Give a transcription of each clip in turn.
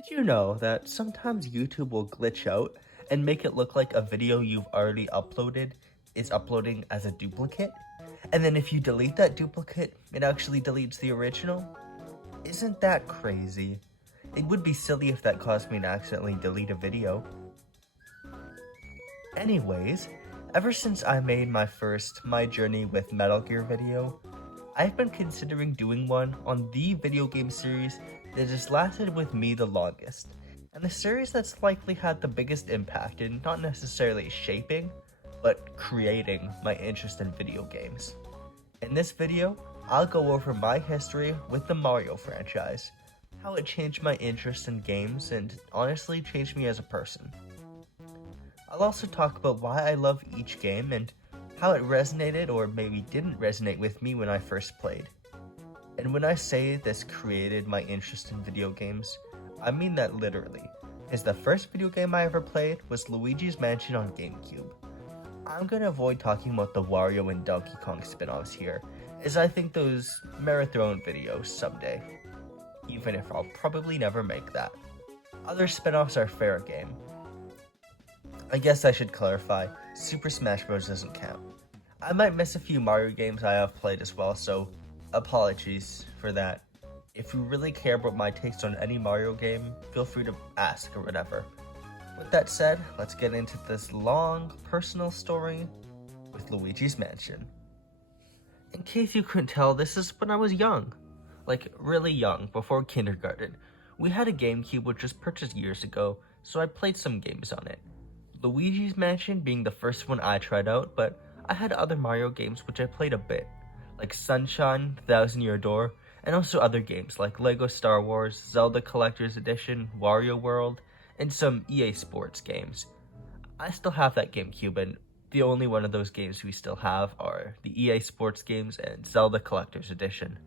Did you know that sometimes YouTube will glitch out and make it look like a video you've already uploaded is uploading as a duplicate? And then if you delete that duplicate, it actually deletes the original? Isn't that crazy? It would be silly if that caused me to accidentally delete a video. Anyways, ever since I made my first My Journey with Metal Gear video, I've been considering doing one on the video game series that has lasted with me the longest, and the series that's likely had the biggest impact in not necessarily shaping, but creating my interest in video games. In this video, I'll go over my history with the Mario franchise, how it changed my interest in games, and honestly changed me as a person. I'll also talk about why I love each game and how it resonated or maybe didn't resonate with me when I first played. And when I say this created my interest in video games, I mean that literally, as the first video game I ever played was Luigi's Mansion on GameCube. I'm gonna avoid talking about the Wario and Donkey Kong spin-offs here, as I think those merit their own videos someday, even if I'll probably never make that. Other spin-offs are fair game. I guess I should clarify, Super Smash Bros. Doesn't count. I might miss a few Mario games I have played as well, so apologies for that. If you really care about my takes on any Mario game, feel free to ask or whatever. With that said, let's get into this long, personal story with Luigi's Mansion. In case you couldn't tell, this is when I was young. Like, really young, before kindergarten. We had a GameCube which was purchased years ago, so I played some games on it. Luigi's Mansion being the first one I tried out, but I had other Mario games which I played a bit, like Sunshine, Thousand Year Door, and also other games like Lego Star Wars, Zelda Collector's Edition, Wario World, and some EA Sports games. I still have that GameCube, and the only one of those games we still have are the EA Sports games and Zelda Collector's Edition.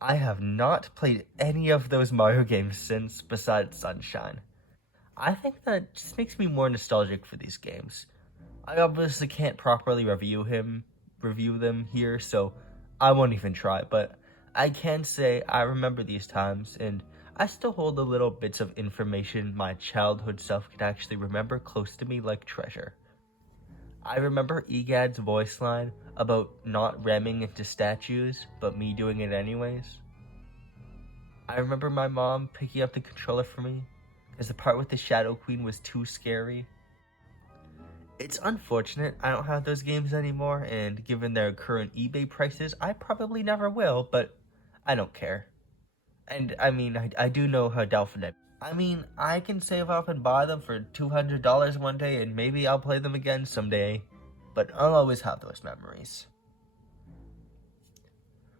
I have not played any of those Mario games since, besides Sunshine. I think that just makes me more nostalgic for these games. I obviously can't properly review them here, so I won't even try, but I can say I remember these times, and I still hold the little bits of information my childhood self could actually remember close to me like treasure. I remember Egad's voice line about not ramming into statues, but me doing it anyways. I remember my mom picking up the controller for me, because the part with the Shadow Queen was too scary. It's unfortunate I don't have those games anymore, and given their current eBay prices, I probably never will, but I don't care. And I mean, I do know how doubtful it. I mean, I can save up and buy them for $200 one day, and maybe I'll play them again someday, but I'll always have those memories.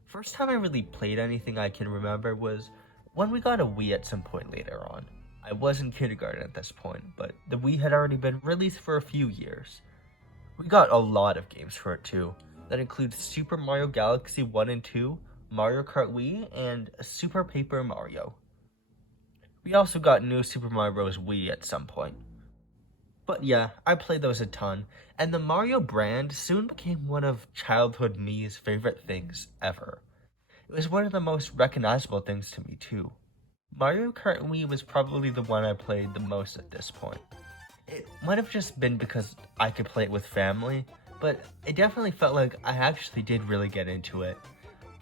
First time I really played anything I can remember was when we got a Wii at some point later on. I was in kindergarten at this point, but the Wii had already been released for a few years. We got a lot of games for it too. That includes Super Mario Galaxy 1 and 2, Mario Kart Wii, and Super Paper Mario. We also got New Super Mario Bros. Wii at some point. But yeah, I played those a ton, and the Mario brand soon became one of childhood me's favorite things ever. It was one of the most recognizable things to me too. Mario Kart Wii was probably the one I played the most at this point. It might have just been because I could play it with family, but it definitely felt like I actually did really get into it.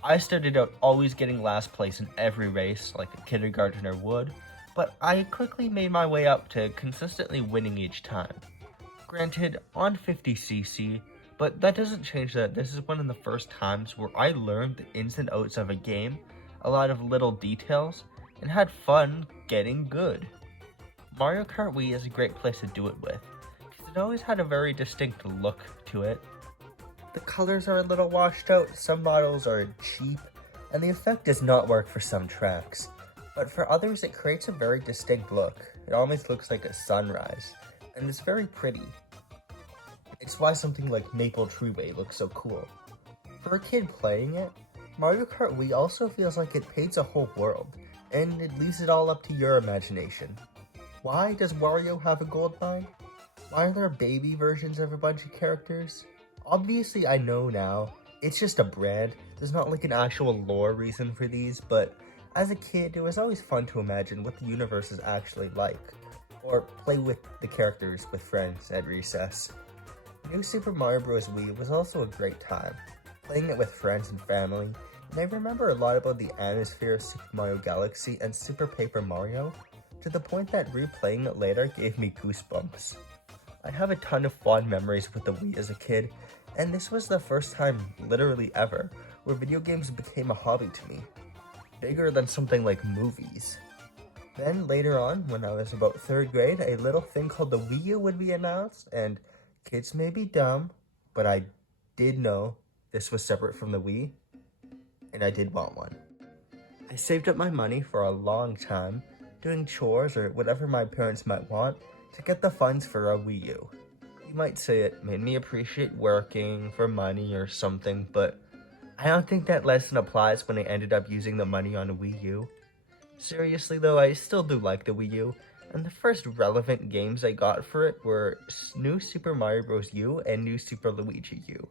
I started out always getting last place in every race, like a kindergartner would, but I quickly made my way up to consistently winning each time. Granted, on 50cc, but that doesn't change that this is one of the first times where I learned the ins and outs of a game, a lot of little details, and had fun getting good. Mario Kart Wii is a great place to do it with, because it always had a very distinct look to it. The colors are a little washed out, some models are cheap, and the effect does not work for some tracks. But for others it creates a very distinct look. It almost looks like a sunrise, and it's very pretty. It's why something like Maple Treeway looks so cool. For a kid playing it, Mario Kart Wii also feels like it paints a whole world, and it leaves it all up to your imagination. Why does Wario have a gold mine? Why are there baby versions of a bunch of characters? Obviously I know now, it's just a brand, there's not like an actual lore reason for these, but As a kid, it was always fun to imagine what the universe is actually like, or play with the characters with friends at recess. New Super Mario Bros. Wii was also a great time, playing it with friends and family, and I remember a lot about the atmosphere of Super Mario Galaxy and Super Paper Mario, to the point that replaying it later gave me goosebumps. I have a ton of fond memories with the Wii as a kid, and this was the first time, literally ever, where video games became a hobby to me, bigger than something like movies. Then later on, when I was about 3rd grade, a little thing called the Wii U would be announced, and kids may be dumb, but I did know this was separate from the Wii, and I did want one. I saved up my money for a long time, doing chores or whatever my parents might want, to get the funds for a Wii U. You might say it made me appreciate working for money or something, but I don't think that lesson applies when I ended up using the money on a Wii U. Seriously though, I still do like the Wii U, and the first relevant games I got for it were New Super Mario Bros. U and New Super Luigi U.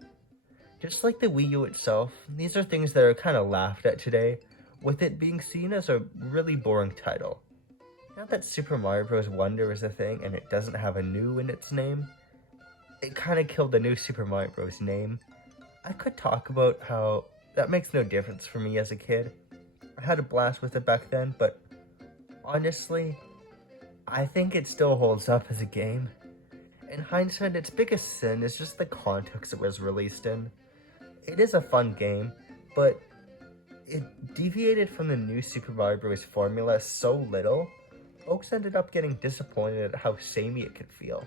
Just like the Wii U itself, these are things that are kind of laughed at today, with it being seen as a really boring title. Now that Super Mario Bros. Wonder is a thing and it doesn't have a new in its name, it kind of killed the New Super Mario Bros. Name. I could talk about how that makes no difference for me as a kid. I had a blast with it back then, but honestly, I think it still holds up as a game. In hindsight, its biggest sin is just the context it was released in. It is a fun game, but it deviated from the New Super Mario Bros. Formula so little, folks ended up getting disappointed at how samey it could feel.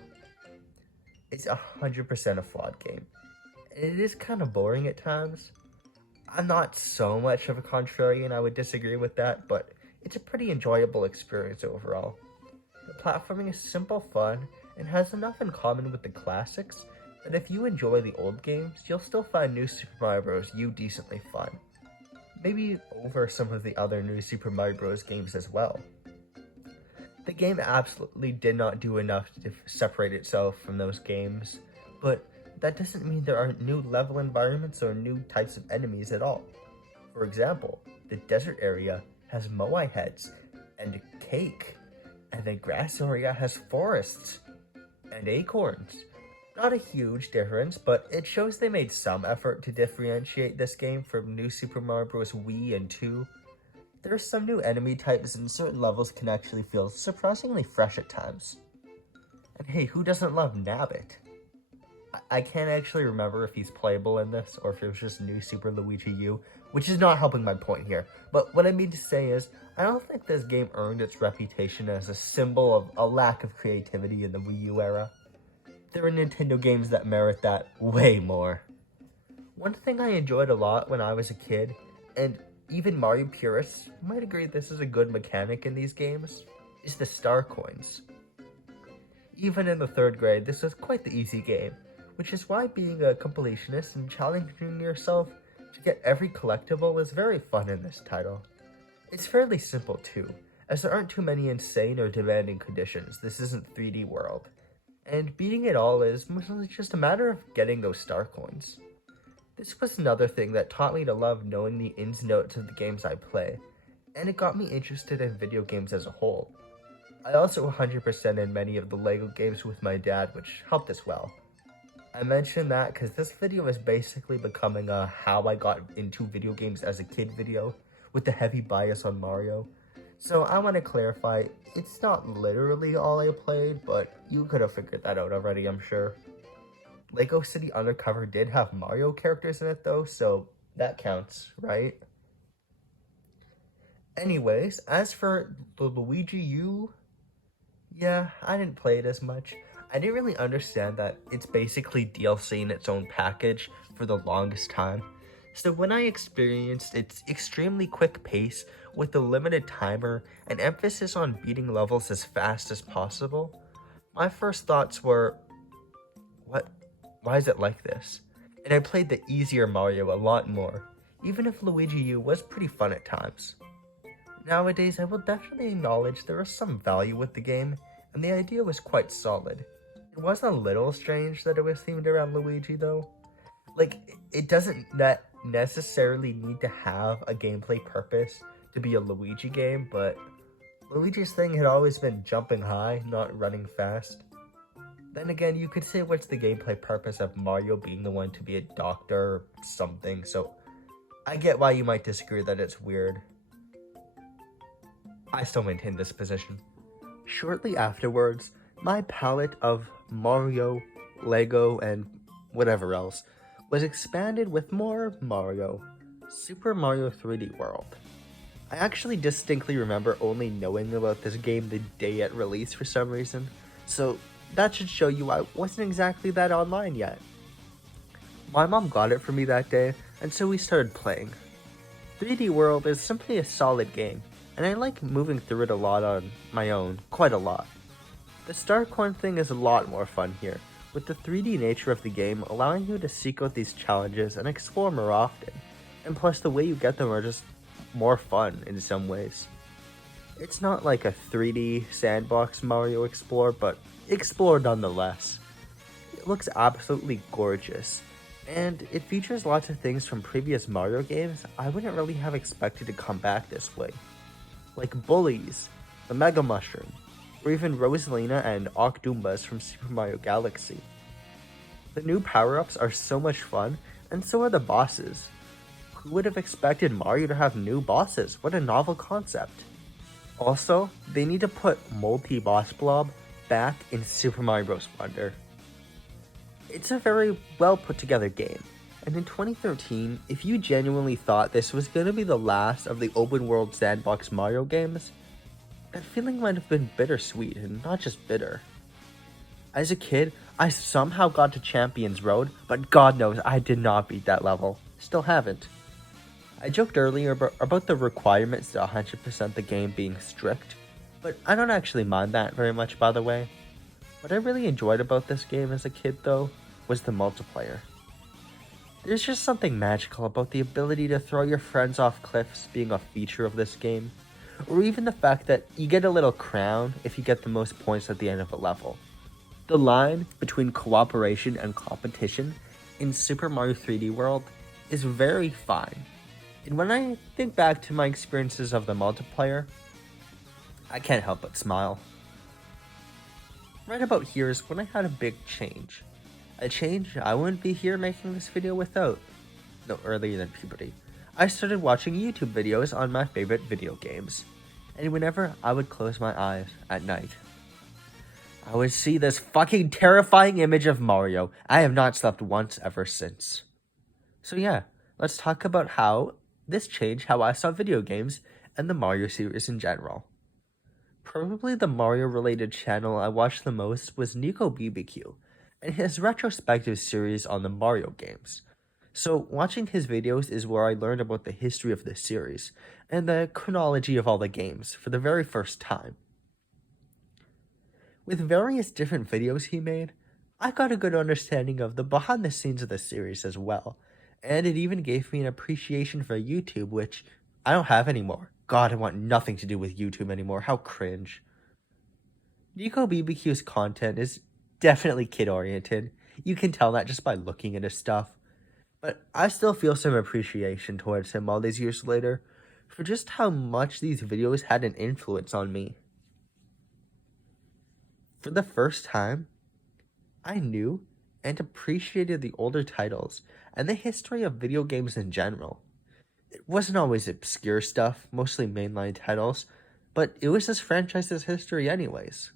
It's 100% a flawed game, and it is kind of boring at times. I'm not so much of a contrarian, I would disagree with that, but it's a pretty enjoyable experience overall. The platforming is simple fun, and has enough in common with the classics that if you enjoy the old games, you'll still find New Super Mario Bros. U decently fun. Maybe over some of the other New Super Mario Bros. Games as well. The game absolutely did not do enough to separate itself from those games, but that doesn't mean there aren't new level environments or new types of enemies at all. For example, the desert area has moai heads and cake, and the grass area has forests and acorns. Not a huge difference, but it shows they made some effort to differentiate this game from New Super Mario Bros. Wii and 2. There are some new enemy types and certain levels can actually feel surprisingly fresh at times. And hey, who doesn't love Nabbit? I can't actually remember if he's playable in this or if it was just New Super Luigi U, which is not helping my point here. But what I mean to say is, I don't think this game earned its reputation as a symbol of a lack of creativity in the Wii U era. There are Nintendo games that merit that way more. One thing I enjoyed a lot when I was a kid, and even Mario purists might agree this is a good mechanic in these games, is the star coins. Even in the 3rd grade, this was quite the easy game, which is why being a completionist and challenging yourself to get every collectible is very fun in this title. It's fairly simple too, as there aren't too many insane or demanding conditions. This isn't 3D World. And beating it all is mostly just a matter of getting those star coins. This was another thing that taught me to love knowing the ins and outs of the games I play, and it got me interested in video games as a whole. I also 100% in many of the LEGO games with my dad, which helped as well. I mention that because this video is basically becoming a how I got into video games as a kid video, with the heavy bias on Mario. So I want to clarify, it's not literally all I played, but you could have figured that out already, I'm sure. Lego City Undercover did have Mario characters in it though, so that counts, right? Anyways, as for the Luigi U, yeah, I didn't play it as much. I didn't really understand that it's basically DLC in its own package for the longest time. So when I experienced its extremely quick pace with a limited timer and emphasis on beating levels as fast as possible, my first thoughts were, what? Why is it like this? And I played the easier Mario a lot more, even if Luigi U was pretty fun at times. Nowadays, I will definitely acknowledge there is some value with the game, and the idea was quite solid. It was a little strange that it was themed around Luigi though. Like, it doesn't necessarily need to have a gameplay purpose to be a Luigi game, but Luigi's thing had always been jumping high, not running fast. Then again, you could say what's the gameplay purpose of Mario being the one to be a doctor or something, so I get why you might disagree that it's weird. I still maintain this position. Shortly afterwards, my palette of Mario, Lego, and whatever else was expanded with more Mario. Super Mario 3D World. I actually distinctly remember only knowing about this game the day it released for some reason, so that should show you I wasn't exactly that online yet. My mom got it for me that day, and so we started playing. 3D World is simply a solid game, and I like moving through it a lot on my own, quite a lot. The star coin thing is a lot more fun here, with the 3D nature of the game allowing you to seek out these challenges and explore more often, and plus the way you get them are just more fun in some ways. It's not like a 3D sandbox Mario Explore, but Explore nonetheless. It looks absolutely gorgeous, and it features lots of things from previous Mario games I wouldn't really have expected to come back this way. Like bullies, the Mega Mushroom, or even Rosalina and Octoombas from Super Mario Galaxy. The new power-ups are so much fun, and so are the bosses. Who would have expected Mario to have new bosses? What a novel concept. Also, they need to put Multi-Boss Blob back in Super Mario Bros. Wonder. It's a very well put together game, and in 2013, if you genuinely thought this was going to be the last of the open world sandbox Mario games, that feeling might have been bittersweet and not just bitter. As a kid, I somehow got to Champions Road, but God knows I did not beat that level. Still haven't. I joked earlier about the requirements to 100% the game being strict, but I don't actually mind that very much, by the way. What I really enjoyed about this game as a kid, though, was the multiplayer. There's just something magical about the ability to throw your friends off cliffs being a feature of this game, or even the fact that you get a little crown if you get the most points at the end of a level. The line between cooperation and competition in Super Mario 3D World is very fine, and when I think back to my experiences of the multiplayer, I can't help but smile. Right about here is when I had a big change. A change I wouldn't be here making this video without. No earlier than puberty. I started watching YouTube videos on my favorite video games, and whenever I would close my eyes at night, I would see this fucking terrifying image of Mario. I have not slept once ever since. So yeah, let's talk about how this changed how I saw video games and the Mario series in general. Probably the Mario-related channel I watched the most was Nico BBQ, and his retrospective series on the Mario games. So watching his videos is where I learned about the history of the series, and the chronology of all the games for the very first time. With various different videos he made, I got a good understanding of the behind the scenes of the series as well, and it even gave me an appreciation for YouTube, which I don't have anymore. God, I want nothing to do with YouTube anymore. How cringe. Nico BBQ's content is definitely kid-oriented. You can tell that just by looking at his stuff. But I still feel some appreciation towards him all these years later for just how much these videos had an influence on me. For the first time, I knew and appreciated the older titles and the history of video games in general. It wasn't always obscure stuff, mostly mainline titles, but it was this franchise's history anyways.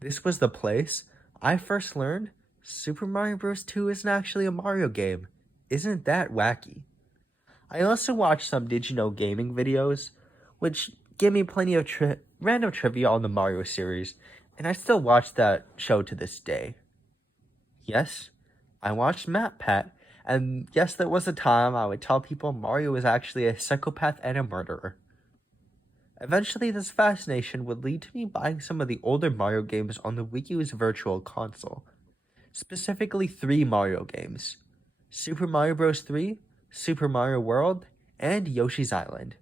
This was the place I first learned Super Mario Bros. 2 isn't actually a Mario game. Isn't that wacky? I also watched some Did You Know Gaming videos, which gave me plenty of random trivia on the Mario series, and I still watch that show to this day. Yes, I watched MatPat, and yes, there was a time I would tell people Mario was actually a psychopath and a murderer. Eventually, this fascination would lead to me buying some of the older Mario games on the Wii U's Virtual Console. Specifically 3 Mario games: Super Mario Bros. 3, Super Mario World, and Yoshi's Island.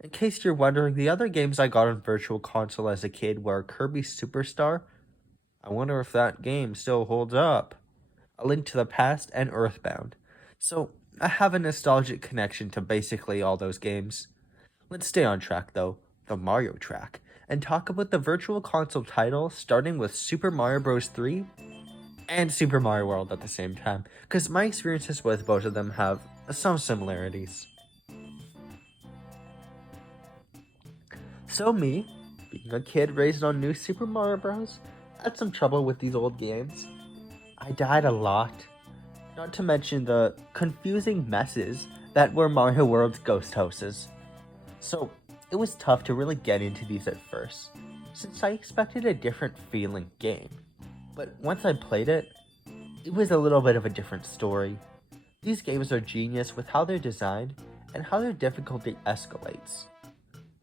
In case you're wondering, the other games I got on Virtual Console as a kid were Kirby Superstar. I wonder if that game still holds up. A Link to the Past, and Earthbound. So, I have a nostalgic connection to basically all those games. Let's stay on track though, the Mario track, and talk about the Virtual Console title starting with Super Mario Bros. 3 and Super Mario World at the same time, because my experiences with both of them have some similarities. So me, being a kid raised on New Super Mario Bros., had some trouble with these old games. I died a lot, not to mention the confusing messes that were Mario World's ghost houses. So it was tough to really get into these at first, since I expected a different feeling game. But once I played it, it was a little bit of a different story. These games are genius with how they're designed and how their difficulty escalates.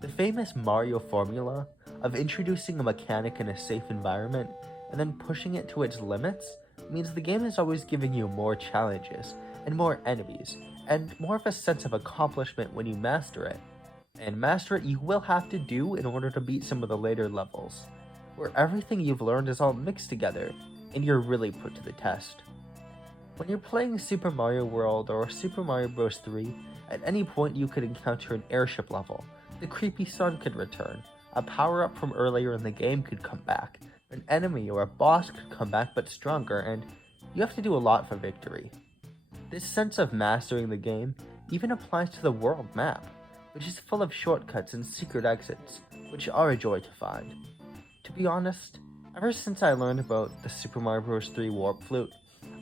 The famous Mario formula of introducing a mechanic in a safe environment and then pushing it to its limits means the game is always giving you more challenges and more enemies and more of a sense of accomplishment when you master it. And master it you will have to do in order to beat some of the later levels, where everything you've learned is all mixed together and you're really put to the test. When you're playing Super Mario World or Super Mario Bros. 3, at any point you could encounter an airship level, the creepy sun could return, a power-up from earlier in the game could come back, an enemy or a boss could come back but stronger, and you have to do a lot for victory. This sense of mastering the game even applies to the world map, which is full of shortcuts and secret exits, which are a joy to find. To be honest, ever since I learned about the Super Mario Bros. 3 Warp Flute,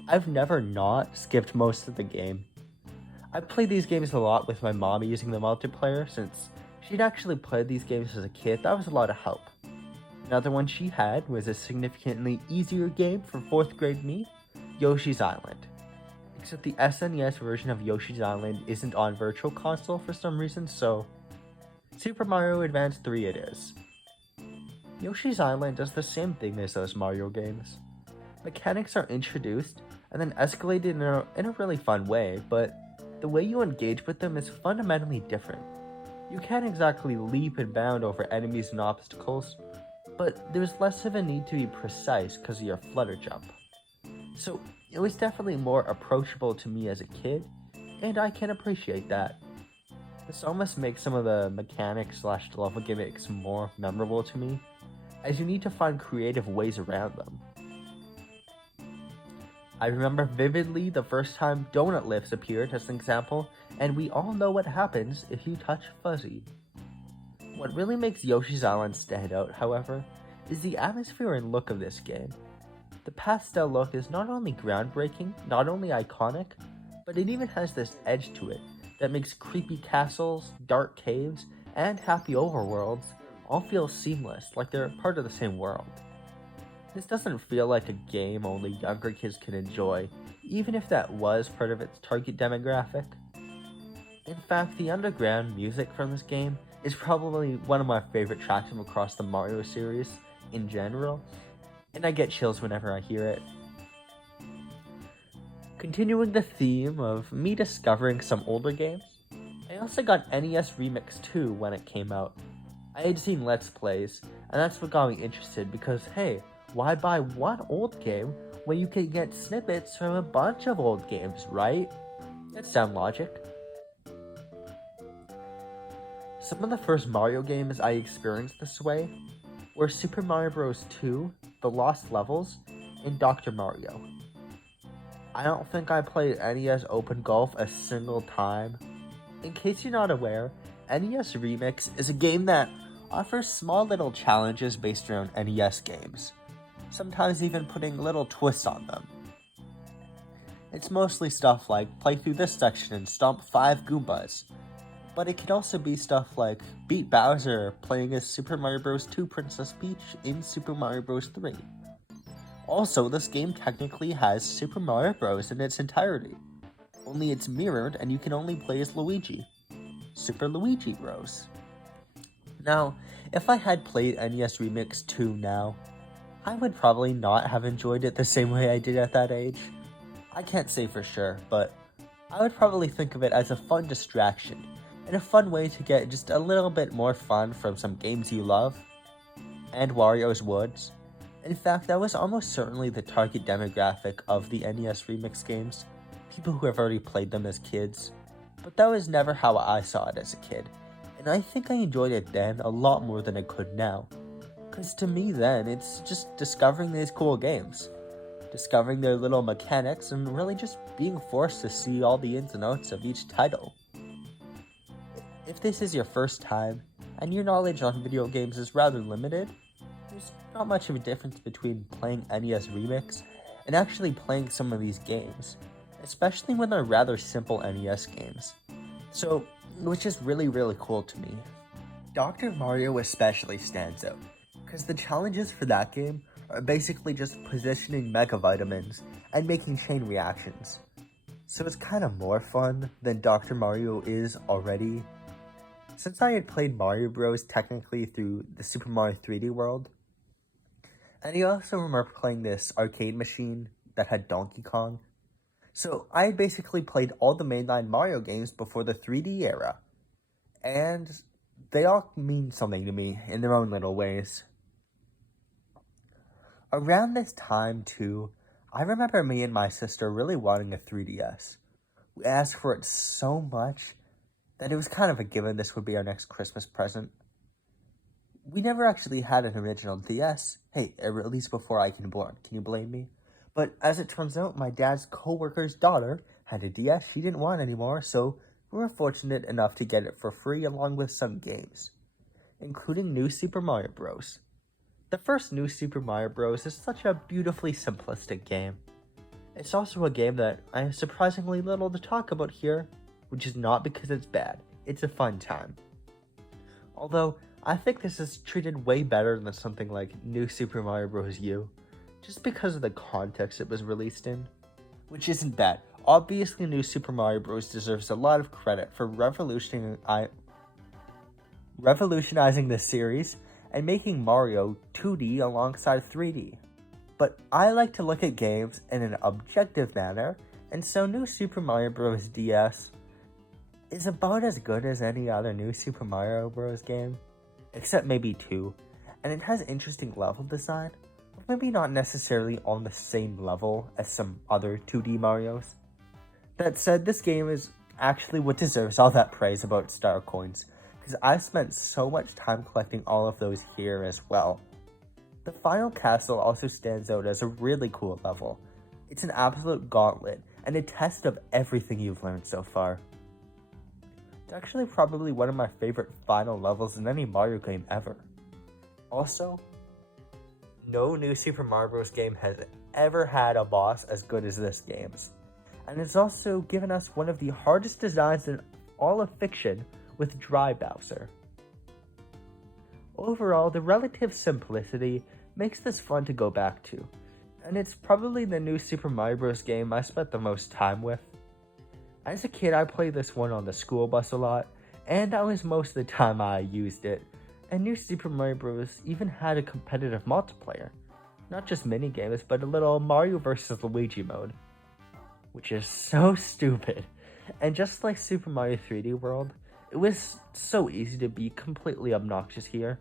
I've never not skipped most of the game. I played these games a lot with my mom using the multiplayer, since she'd actually played these games as a kid. That was a lot of help. Another one she had was a significantly easier game for 4th grade me, Yoshi's Island. Except the SNES version of Yoshi's Island isn't on Virtual Console for some reason, so Super Mario Advance 3 it is. Yoshi's Island does the same thing as those Mario games. Mechanics are introduced and then escalated in a really fun way, but the way you engage with them is fundamentally different. You can't exactly leap and bound over enemies and obstacles, but there's less of a need to be precise because of your flutter jump. So it was definitely more approachable to me as a kid, and I can appreciate that. This almost makes some of the mechanics / level gimmicks more memorable to me, as you need to find creative ways around them. I remember vividly the first time donut lifts appeared as an example, and we all know what happens if you touch Fuzzy. What really makes Yoshi's Island stand out, however, is the atmosphere and look of this game. The pastel look is not only groundbreaking, not only iconic, but it even has this edge to it that makes creepy castles, dark caves, and happy overworlds all feel seamless, like they're part of the same world. This doesn't feel like a game only younger kids can enjoy, even if that was part of its target demographic. In fact, the underground music from this game is probably one of my favorite tracks from across the Mario series in general, and I get chills whenever I hear it. Continuing the theme of me discovering some older games, I also got NES Remix 2 when it came out. I had seen Let's Plays, and that's what got me interested because hey, why buy one old game when you can get snippets from a bunch of old games, right? That's sound logic. Some of the first Mario games I experienced this way were Super Mario Bros. 2, The Lost Levels, and Dr. Mario. I don't think I played NES Open Golf a single time. In case you're not aware, NES Remix is a game that offers small little challenges based around NES games, sometimes even putting little twists on them. It's mostly stuff like play through this section and stomp 5 Goombas, but it can also be stuff like beat Bowser playing as Super Mario Bros. 2 Princess Peach in Super Mario Bros. 3. Also, this game technically has Super Mario Bros. In its entirety, only it's mirrored and you can only play as Luigi. Super Luigi Bros. Now, if I had played NES Remix 2 now, I would probably not have enjoyed it the same way I did at that age. I can't say for sure, but I would probably think of it as a fun distraction and a fun way to get just a little bit more fun from some games you love. And Wario's Woods. In fact, that was almost certainly the target demographic of the NES Remix games, people who have already played them as kids, but that was never how I saw it as a kid, And I think I enjoyed it then a lot more than I could now. Because to me then, it's just discovering these cool games. Discovering their little mechanics and really just being forced to see all the ins and outs of each title. If this is your first time, and your knowledge on video games is rather limited, there's not much of a difference between playing NES Remix and actually playing some of these games, especially when they're rather simple NES games. So, which is really cool to me. Dr. Mario especially stands out, because the challenges for that game are basically just positioning Mega Vitamins and making chain reactions. So it's kind of more fun than Dr. Mario is already. Since I had played Mario Bros. Technically through the Super Mario 3D World, and I also remember playing this arcade machine that had Donkey Kong. So I had basically played all the mainline Mario games before the 3D era, and they all mean something to me in their own little ways. Around this time, too, I remember me and my sister really wanting a 3DS. We asked for it so much that it was kind of a given this would be our next Christmas present. We never actually had an original DS. Hey, at least before I can born. Can you blame me? But as it turns out, my dad's co-worker's daughter had a DS she didn't want anymore, so we were fortunate enough to get it for free along with some games, including New Super Mario Bros. The first New Super Mario Bros. Is such a beautifully simplistic game. It's also a game that I have surprisingly little to talk about here, which is not because it's bad. It's a fun time. Although, I think this is treated way better than something like New Super Mario Bros. U, just because of the context it was released in. Which isn't bad. Obviously, New Super Mario Bros. Deserves a lot of credit for revolutionizing this series and making Mario 2D alongside 3D. But I like to look at games in an objective manner, and so New Super Mario Bros. DS is about as good as any other New Super Mario Bros. Game, except maybe 2, and it has interesting level design, but maybe not necessarily on the same level as some other 2D Marios. That said, this game is actually what deserves all that praise about Star Coins, because I've spent so much time collecting all of those here as well. The final castle also stands out as a really cool level. It's an absolute gauntlet, and a test of everything you've learned so far. It's actually probably one of my favorite final levels in any Mario game ever. Also, no New Super Mario Bros. Game has ever had a boss as good as this game's. And it's also given us one of the hardest designs in all of fiction with Dry Bowser. Overall, the relative simplicity makes this fun to go back to, and it's probably the New Super Mario Bros. Game I spent the most time with. As a kid, I played this one on the school bus a lot, and that was most of the time I used it, and New Super Mario Bros. Even had a competitive multiplayer. Not just minigames, but a little Mario vs. Luigi mode, which is so stupid. And just like Super Mario 3D World, it was so easy to be completely obnoxious here.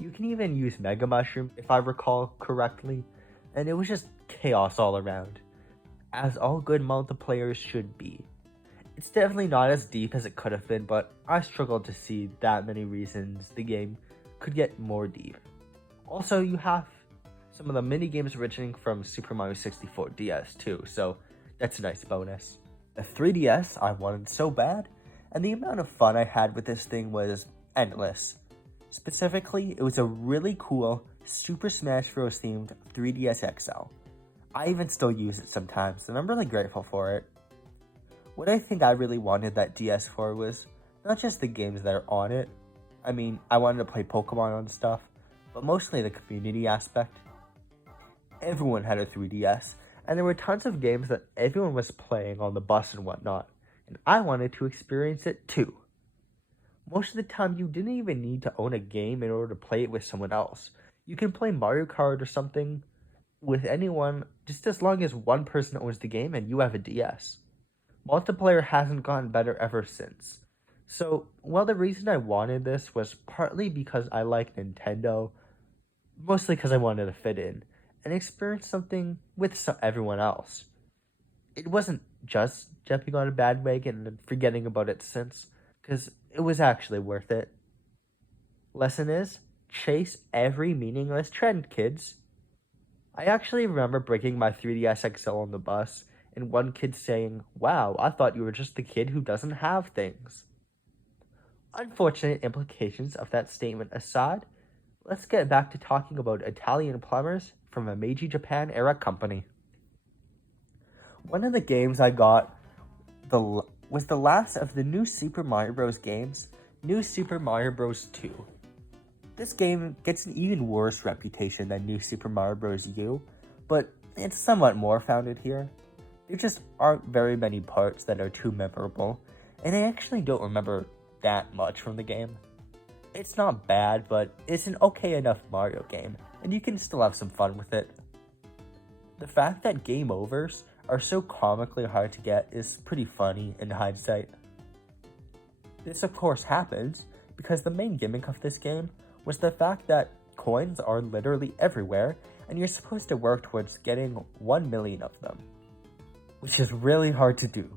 You can even use Mega Mushroom, if I recall correctly, and it was just chaos all around, as all good multiplayers should be. It's definitely not as deep as it could have been, but I struggled to see that many reasons the game could get more deep. Also, you have some of the mini-games originating from Super Mario 64 DS too, so that's a nice bonus. The 3DS I wanted so bad, and the amount of fun I had with this thing was endless. Specifically, it was a really cool Super Smash Bros. Themed 3DS XL. I even still use it sometimes, and I'm really grateful for it. What I think I really wanted that DS for was not just the games that are on it. I mean, I wanted to play Pokemon and stuff, but mostly the community aspect. Everyone had a 3DS, and there were tons of games that everyone was playing on the bus and whatnot, and I wanted to experience it too. Most of the time, you didn't even need to own a game in order to play it with someone else. You can play Mario Kart or something with anyone, just as long as one person owns the game and you have a DS. Multiplayer hasn't gotten better ever since. So, while the reason I wanted this was partly because I like Nintendo, mostly because I wanted to fit in and experience something with everyone else. It wasn't just jumping on a bandwagon and forgetting about it since, because it was actually worth it. Lesson is, chase every meaningless trend, kids. I actually remember breaking my 3DS XL on the bus, and one kid saying, "Wow, I thought you were just the kid who doesn't have things." Unfortunate implications of that statement aside, let's get back to talking about Italian plumbers from a Meiji Japan era company. One of the games I got was the last of the new Super Mario Bros. Games, New Super Mario Bros. 2. This game gets an even worse reputation than New Super Mario Bros. U, but it's somewhat more founded here. There just aren't very many parts that are too memorable, and I actually don't remember that much from the game. It's not bad, but it's an okay enough Mario game, and you can still have some fun with it. The fact that game overs are so comically hard to get is pretty funny in hindsight. This of course happens because the main gimmick of this game was the fact that coins are literally everywhere and you're supposed to work towards getting 1 million of them, which is really hard to do.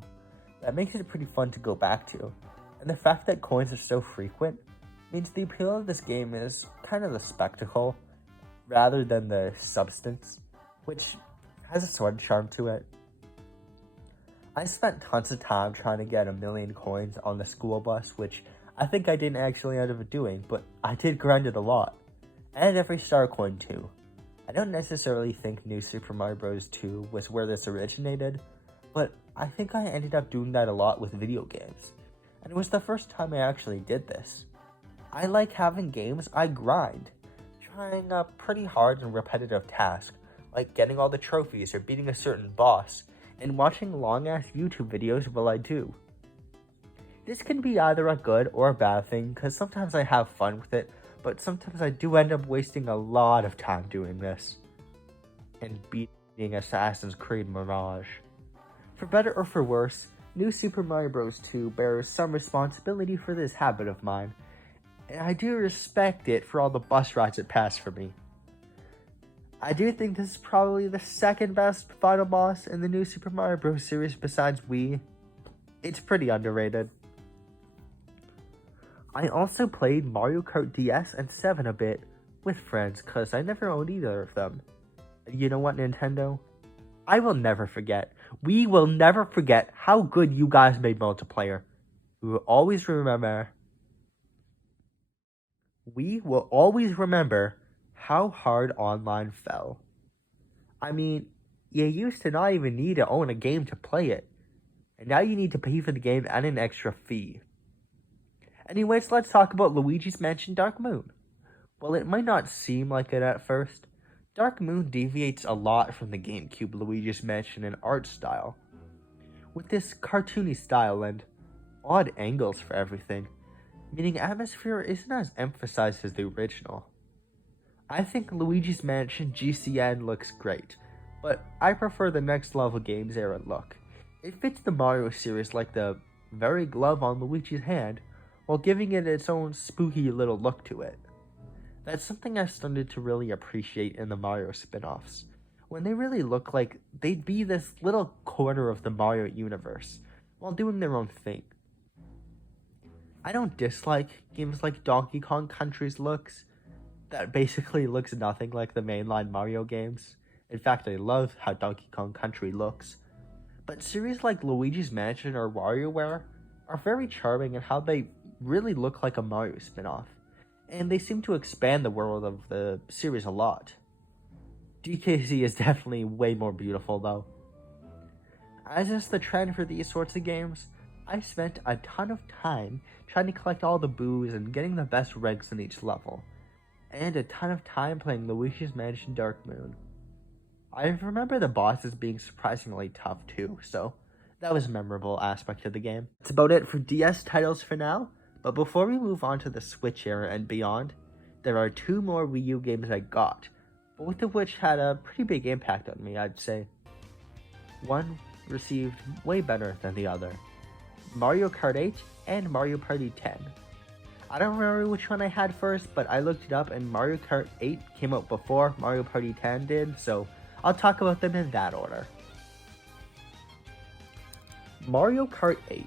That makes it pretty fun to go back to, and the fact that coins are so frequent means the appeal of this game is kind of the spectacle rather than the substance, which has a sort of charm to it. I spent tons of time trying to get 1 million coins on the school bus, which I think I didn't actually end up doing, but I did grind it a lot. And every star coin too. I don't necessarily think New Super Mario Bros. 2 was where this originated, but I think I ended up doing that a lot with video games. And it was the first time I actually did this. I like having games I grind, trying a pretty hard and repetitive task, like getting all the trophies or beating a certain boss, and watching long-ass YouTube videos while I do. This can be either a good or a bad thing, because sometimes I have fun with it, but sometimes I do end up wasting a lot of time doing this, and beating Assassin's Creed Mirage. For better or for worse, New Super Mario Bros. 2 bears some responsibility for this habit of mine, and I do respect it for all the bus rides it passed for me. I do think this is probably the second best final boss in the New Super Mario Bros. Series besides Wii. It's pretty underrated. I also played Mario Kart DS and 7 a bit with friends because I never owned either of them. You know what, Nintendo? I will never forget. We will never forget how good you guys made multiplayer. We will always remember how hard online fell. I mean, you used to not even need to own a game to play it, and now you need to pay for the game and an extra fee. Anyways, let's talk about Luigi's Mansion Dark Moon. While it might not seem like it at first, Dark Moon deviates a lot from the GameCube Luigi's Mansion in art style, with this cartoony style and odd angles for everything, meaning atmosphere isn't as emphasized as the original. I think Luigi's Mansion GCN looks great, but I prefer the Next Level Games era look. It fits the Mario series like the very glove on Luigi's hand, while giving it its own spooky little look to it. That's something I started to really appreciate in the Mario spin-offs, when they really look like they'd be this little corner of the Mario universe, while doing their own thing. I don't dislike games like Donkey Kong Country's looks, that basically looks nothing like the mainline Mario games. In fact, I love how Donkey Kong Country looks. But series like Luigi's Mansion or WarioWare are very charming in how they really look like a Mario spin-off, and they seem to expand the world of the series a lot. DKC is definitely way more beautiful though. As is the trend for these sorts of games, I spent a ton of time trying to collect all the boos and getting the best ranks in each level, and a ton of time playing Luigi's Mansion Dark Moon. I remember the bosses being surprisingly tough too, so that was a memorable aspect of the game. That's about it for DS titles for now, but before we move on to the Switch era and beyond, there are 2 more Wii U games I got, both of which had a pretty big impact on me, I'd say. One received way better than the other: Mario Kart 8 and Mario Party 10. I don't remember which one I had first, but I looked it up and Mario Kart 8 came out before Mario Party 10 did, so I'll talk about them in that order. Mario Kart 8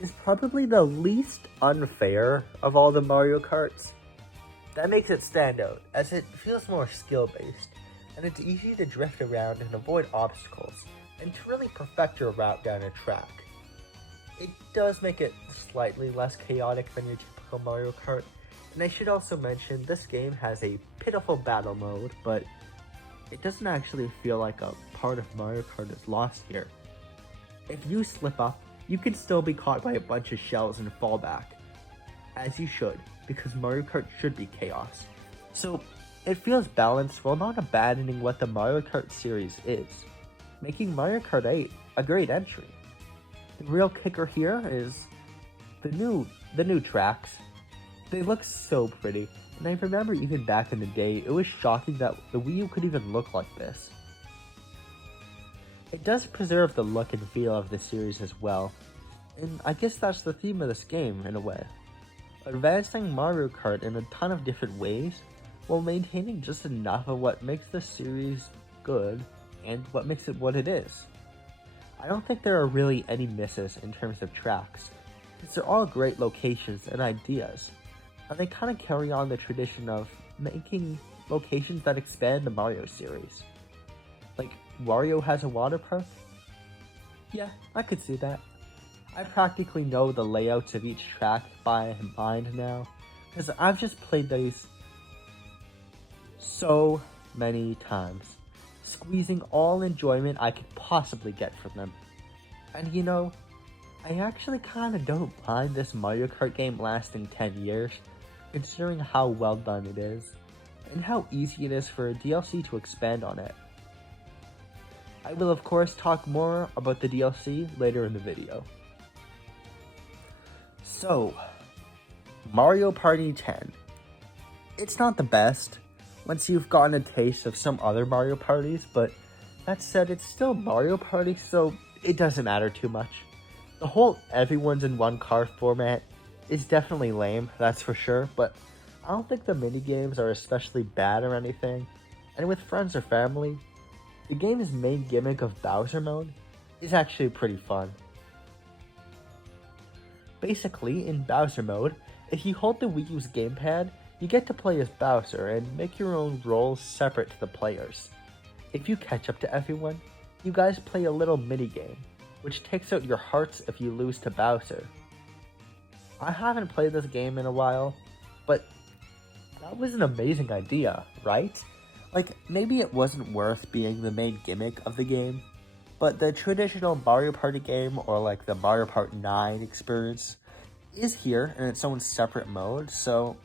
is probably the least unfair of all the Mario Karts. That makes it stand out, as it feels more skill-based, and it's easy to drift around and avoid obstacles, and to really perfect your route down a track. It does make it slightly less chaotic than your typical Mario Kart, and I should also mention this game has a pitiful battle mode, but it doesn't actually feel like a part of Mario Kart is lost here. If you slip up, you can still be caught by a bunch of shells and fall back, as you should, because Mario Kart should be chaos. So it feels balanced while not abandoning what the Mario Kart series is, making Mario Kart 8 a great entry. The real kicker here is the new tracks. They look so pretty, and I remember even back in the day, it was shocking that the Wii U could even look like this. It does preserve the look and feel of the series as well, and I guess that's the theme of this game in a way. Advancing Mario Kart in a ton of different ways, while maintaining just enough of what makes the series good, and what makes it what it is. I don't think there are really any misses in terms of tracks, because they're all great locations and ideas, and they kind of carry on the tradition of making locations that expand the Mario series. Like, Wario has a water park? Yeah, I could see that. I practically know the layouts of each track by mind now, because I've just played these so many times, squeezing all enjoyment I could possibly get from them. And you know, I actually kinda don't mind this Mario Kart game lasting 10 years, considering how well done it is, and how easy it is for a DLC to expand on it. I will of course talk more about the DLC later in the video. So, Mario Party 10. It's not the best, once you've gotten a taste of some other Mario Parties, but that said, it's still Mario Party, so it doesn't matter too much. The whole everyone's in one car format is definitely lame, that's for sure, but I don't think the minigames are especially bad or anything, and with friends or family, the game's main gimmick of Bowser mode is actually pretty fun. Basically, in Bowser mode, if you hold the Wii U's gamepad, you get to play as Bowser and make your own roles separate to the players. If you catch up to everyone, you guys play a little minigame, which takes out your hearts if you lose to Bowser. I haven't played this game in a while, but that was an amazing idea, right? Like, maybe it wasn't worth being the main gimmick of the game, but the traditional Mario Party game, or like the Mario Party 9 experience, is here in its own separate mode, so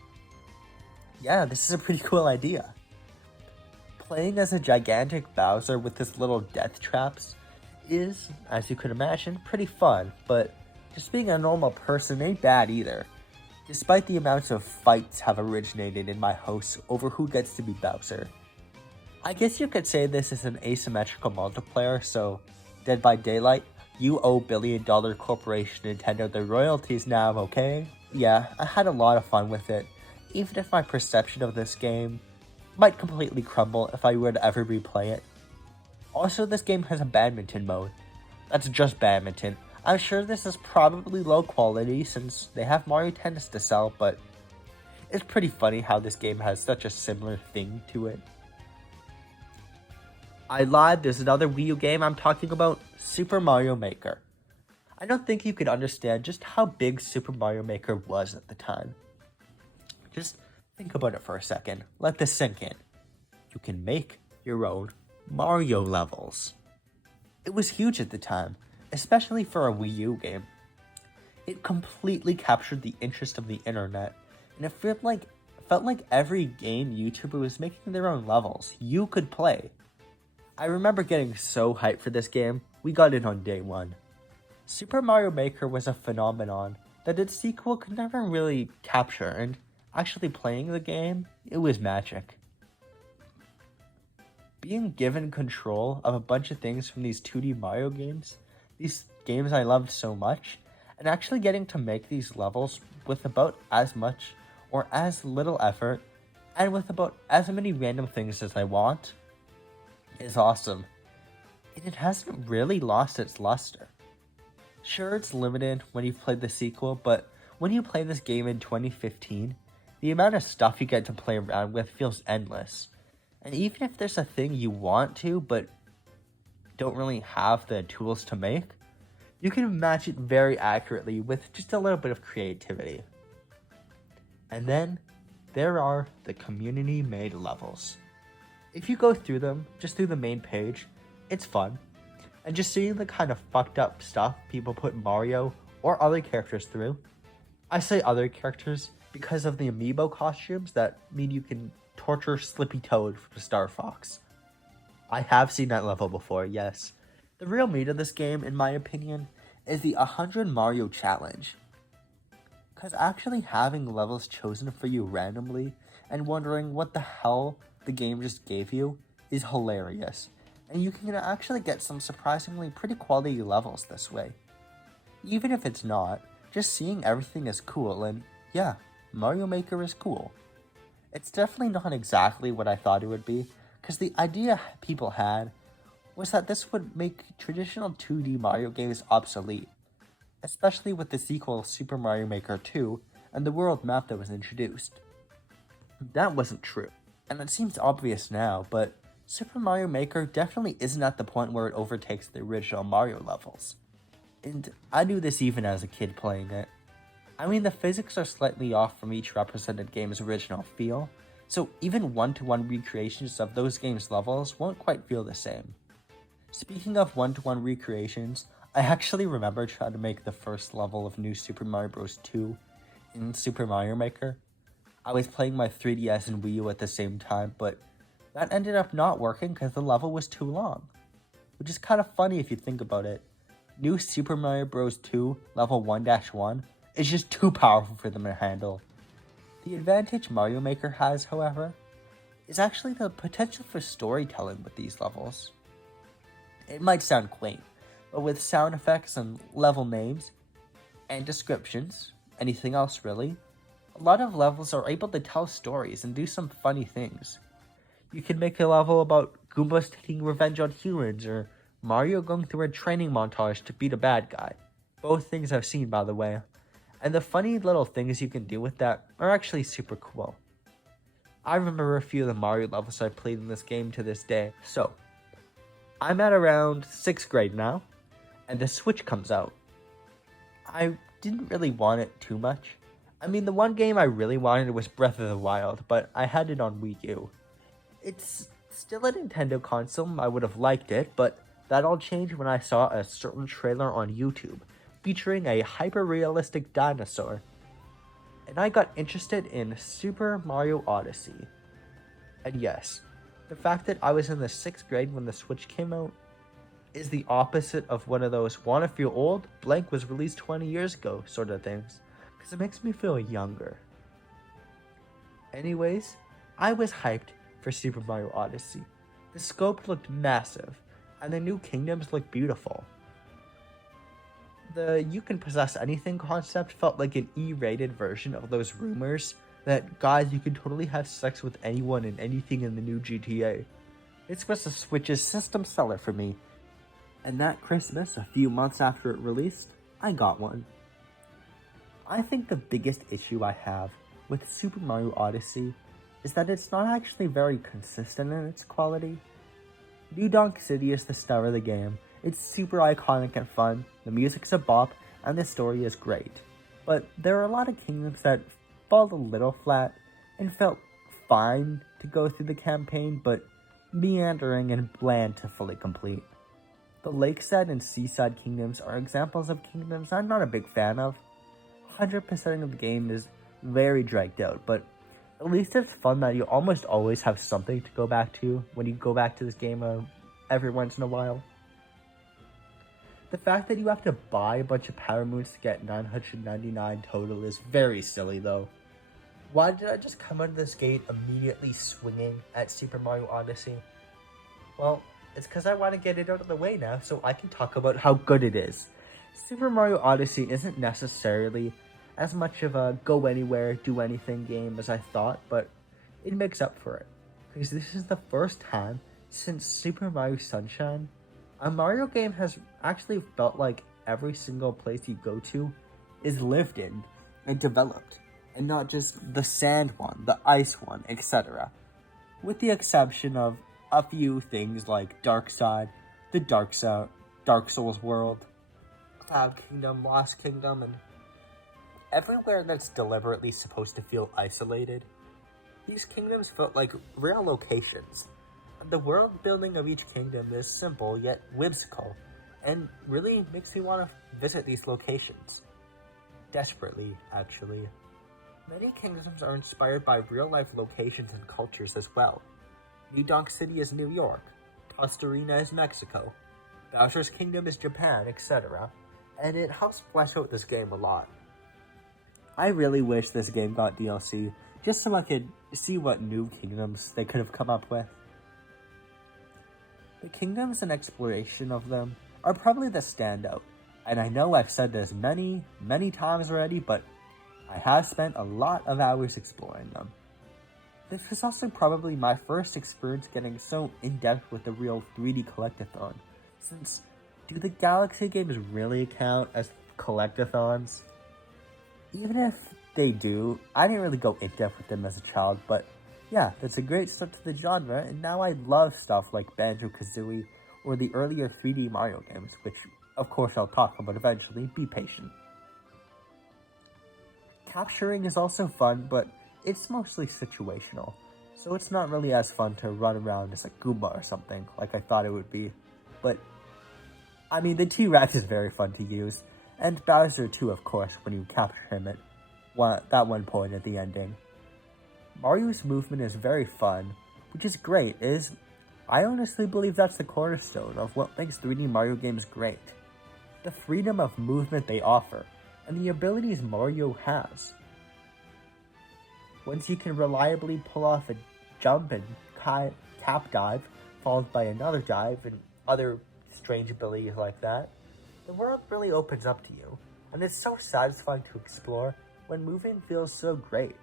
yeah, this is a pretty cool idea. Playing as a gigantic Bowser with his little death traps is, as you could imagine, pretty fun, but just being a normal person ain't bad either, despite the amounts of fights have originated in my house over who gets to be Bowser. I guess you could say this is an asymmetrical multiplayer, so Dead by Daylight, you owe billion-dollar corporation Nintendo the royalties now, okay? Yeah, I had a lot of fun with it, even if my perception of this game might completely crumble if I were to ever replay it. Also, this game has a badminton mode. That's just badminton. I'm sure this is probably low quality since they have Mario Tennis to sell, but it's pretty funny how this game has such a similar thing to it. I lied, there's another Wii U game I'm talking about, Super Mario Maker. I don't think you could understand just how big Super Mario Maker was at the time. Just think about it for a second, let this sink in. You can make your own Mario levels. It was huge at the time, especially for a Wii U game. It completely captured the interest of the internet, and it felt like every game YouTuber was making their own levels you could play. I remember getting so hyped for this game, we got it on day one. Super Mario Maker was a phenomenon that its sequel could never really capture, and actually playing the game, it was magic. Being given control of a bunch of things from these 2D Mario games, these games I loved so much, and actually getting to make these levels with about as much or as little effort, and with about as many random things as I want, is awesome. And it hasn't really lost its luster. Sure, it's limited when you've played the sequel, but when you play this game in 2015, the amount of stuff you get to play around with feels endless. And even if there's a thing you want to, but don't really have the tools to make, you can match it very accurately with just a little bit of creativity. And then, there are the community-made levels. If you go through them, just through the main page, it's fun. And just seeing the kind of fucked up stuff people put Mario or other characters through. I say other characters because of the amiibo costumes that mean you can torture Slippy Toad from Star Fox. I have seen that level before, yes. The real meat of this game, in my opinion, is the 100 Mario challenge. Because actually having levels chosen for you randomly and wondering what the hell the game just gave you is hilarious. And you can actually get some surprisingly pretty quality levels this way. Even if it's not, just seeing everything is cool, and yeah, Mario Maker is cool. It's definitely not exactly what I thought it would be, because the idea people had was that this would make traditional 2D Mario games obsolete, especially with the sequel Super Mario Maker 2 and the world map that was introduced. That wasn't true, and it seems obvious now, but Super Mario Maker definitely isn't at the point where it overtakes the original Mario levels. And I knew this even as a kid playing it. I mean, the physics are slightly off from each represented game's original feel, so even one-to-one recreations of those games' levels won't quite feel the same. Speaking of one-to-one recreations, I actually remember trying to make the first level of New Super Mario Bros. 2 in Super Mario Maker. I was playing my 3DS and Wii U at the same time, but that ended up not working because the level was too long. Which is kind of funny if you think about it. New Super Mario Bros. 2 level 1-1 is just too powerful for them to handle. The advantage Mario Maker has, however, is actually the potential for storytelling with these levels. It might sound quaint, but with sound effects and level names, and descriptions, anything else really, a lot of levels are able to tell stories and do some funny things. You can make a level about Goombas taking revenge on humans, or Mario going through a training montage to beat a bad guy. Both things I've seen, by the way. And the funny little things you can do with that are actually super cool. I remember a few of the Mario levels I played in this game to this day. So, I'm at around 6th grade now, and the Switch comes out. I didn't really want it too much. I mean, the one game I really wanted was Breath of the Wild, but I had it on Wii U. It's still a Nintendo console, I would have liked it, but that all changed when I saw a certain trailer on YouTube featuring a hyper-realistic dinosaur. And I got interested in Super Mario Odyssey. And yes, the fact that I was in the 6th grade when the Switch came out is the opposite of one of those wanna feel old, blank was released 20 years ago sort of things, because it makes me feel younger. Anyways, I was hyped for Super Mario Odyssey. The scope looked massive, and the new kingdoms looked beautiful. The you can possess anything concept felt like an E-rated version of those rumors that, guys, you can totally have sex with anyone and anything in the new GTA. This was the Switch's system seller for me, and that Christmas, a few months after it released, I got one. I think the biggest issue I have with Super Mario Odyssey is that it's not actually very consistent in its quality. New Donk City is the star of the game. It's super iconic and fun, the music's a bop, and the story is great. But there are a lot of kingdoms that fall a little flat and felt fine to go through the campaign, but meandering and bland to fully complete. The lakeside and seaside kingdoms are examples of kingdoms I'm not a big fan of. 100% of the game is very dragged out, but at least it's fun that you almost always have something to go back to when you go back to this game every once in a while. The fact that you have to buy a bunch of power moons to get 999 total is very silly though. Why did I just come out of this gate immediately swinging at Super Mario Odyssey? Well, it's because I want to get it out of the way now so I can talk about how good it is. Super Mario Odyssey isn't necessarily as much of a go anywhere, do anything game as I thought, but it makes up for it. Because this is the first time since Super Mario Sunshine, a Mario game has actually felt like every single place you go to is lived in and developed, and not just the sand one, the ice one, etc. With the exception of a few things like Dark Side, the Dark Souls world, Cloud Kingdom, Lost Kingdom, and everywhere that's deliberately supposed to feel isolated. These kingdoms felt like real locations. The world building of each kingdom is simple yet whimsical, and really makes me want to visit these locations. Desperately, actually. Many kingdoms are inspired by real-life locations and cultures as well. New Donk City is New York, Tostarena is Mexico, Bowser's Kingdom is Japan, etc. And it helps flesh out this game a lot. I really wish this game got DLC, just so I could see what new kingdoms they could have come up with. The kingdoms and exploration of them are probably the standout, and I know I've said this many times already, but I have spent a lot of hours exploring them. This was also probably my first experience getting so in-depth with the real 3D collectathon, since do the Galaxy games really count as collectathons? Even if they do, I didn't really go in-depth with them as a child, but yeah, that's a great start to the genre, and now I love stuff like Banjo-Kazooie or the earlier 3D Mario games, which of course I'll talk about eventually, be patient. Capturing is also fun, but it's mostly situational, so it's not really as fun to run around as a Goomba or something, like I thought it would be. But, I mean, the T-Rex is very fun to use, and Bowser too, of course, when you capture him at that one point at the ending. Mario's movement is very fun, which is great. I honestly believe that's the cornerstone of what makes 3D Mario games great. The freedom of movement they offer, and the abilities Mario has. Once you can reliably pull off a jump and cap dive, followed by another dive and other strange abilities like that, the world really opens up to you, and it's so satisfying to explore when moving feels so great.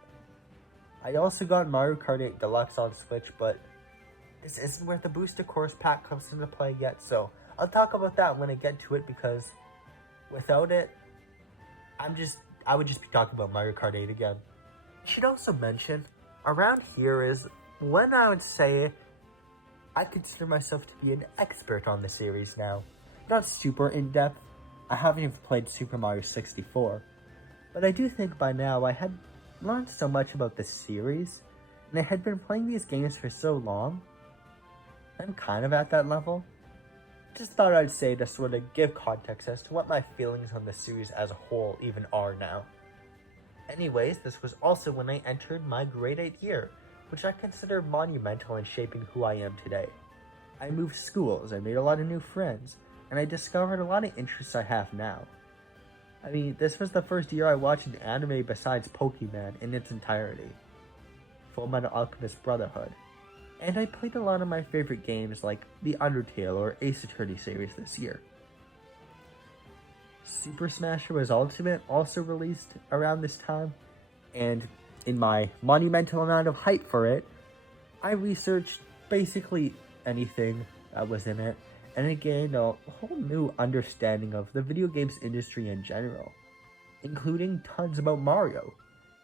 I also got Mario Kart 8 Deluxe on Switch, but this isn't where the Booster Course pack comes into play yet, so I'll talk about that when I get to it, because without it, I would just be talking about Mario Kart 8 again. I should also mention, around here is when I would say I consider myself to be an expert on the series now. Not super in-depth, I haven't even played Super Mario 64, but I do think by now I had learned so much about the series, and I had been playing these games for so long, I'm kind of at that level. Just thought I'd say to sort of give context as to what my feelings on the series as a whole even are now. Anyways, this was also when I entered my grade 8 year, which I consider monumental in shaping who I am today. I moved schools, I made a lot of new friends, and I discovered a lot of interests I have now. I mean, this was the first year I watched an anime besides Pokemon in its entirety. Fullmetal Alchemist Brotherhood. And I played a lot of my favorite games like the Undertale or Ace Attorney series this year. Super Smash Bros. Ultimate also released around this time, and in my monumental amount of hype for it, I researched basically anything that was in it, and I gained a whole new understanding of the video games industry in general, including tons about Mario,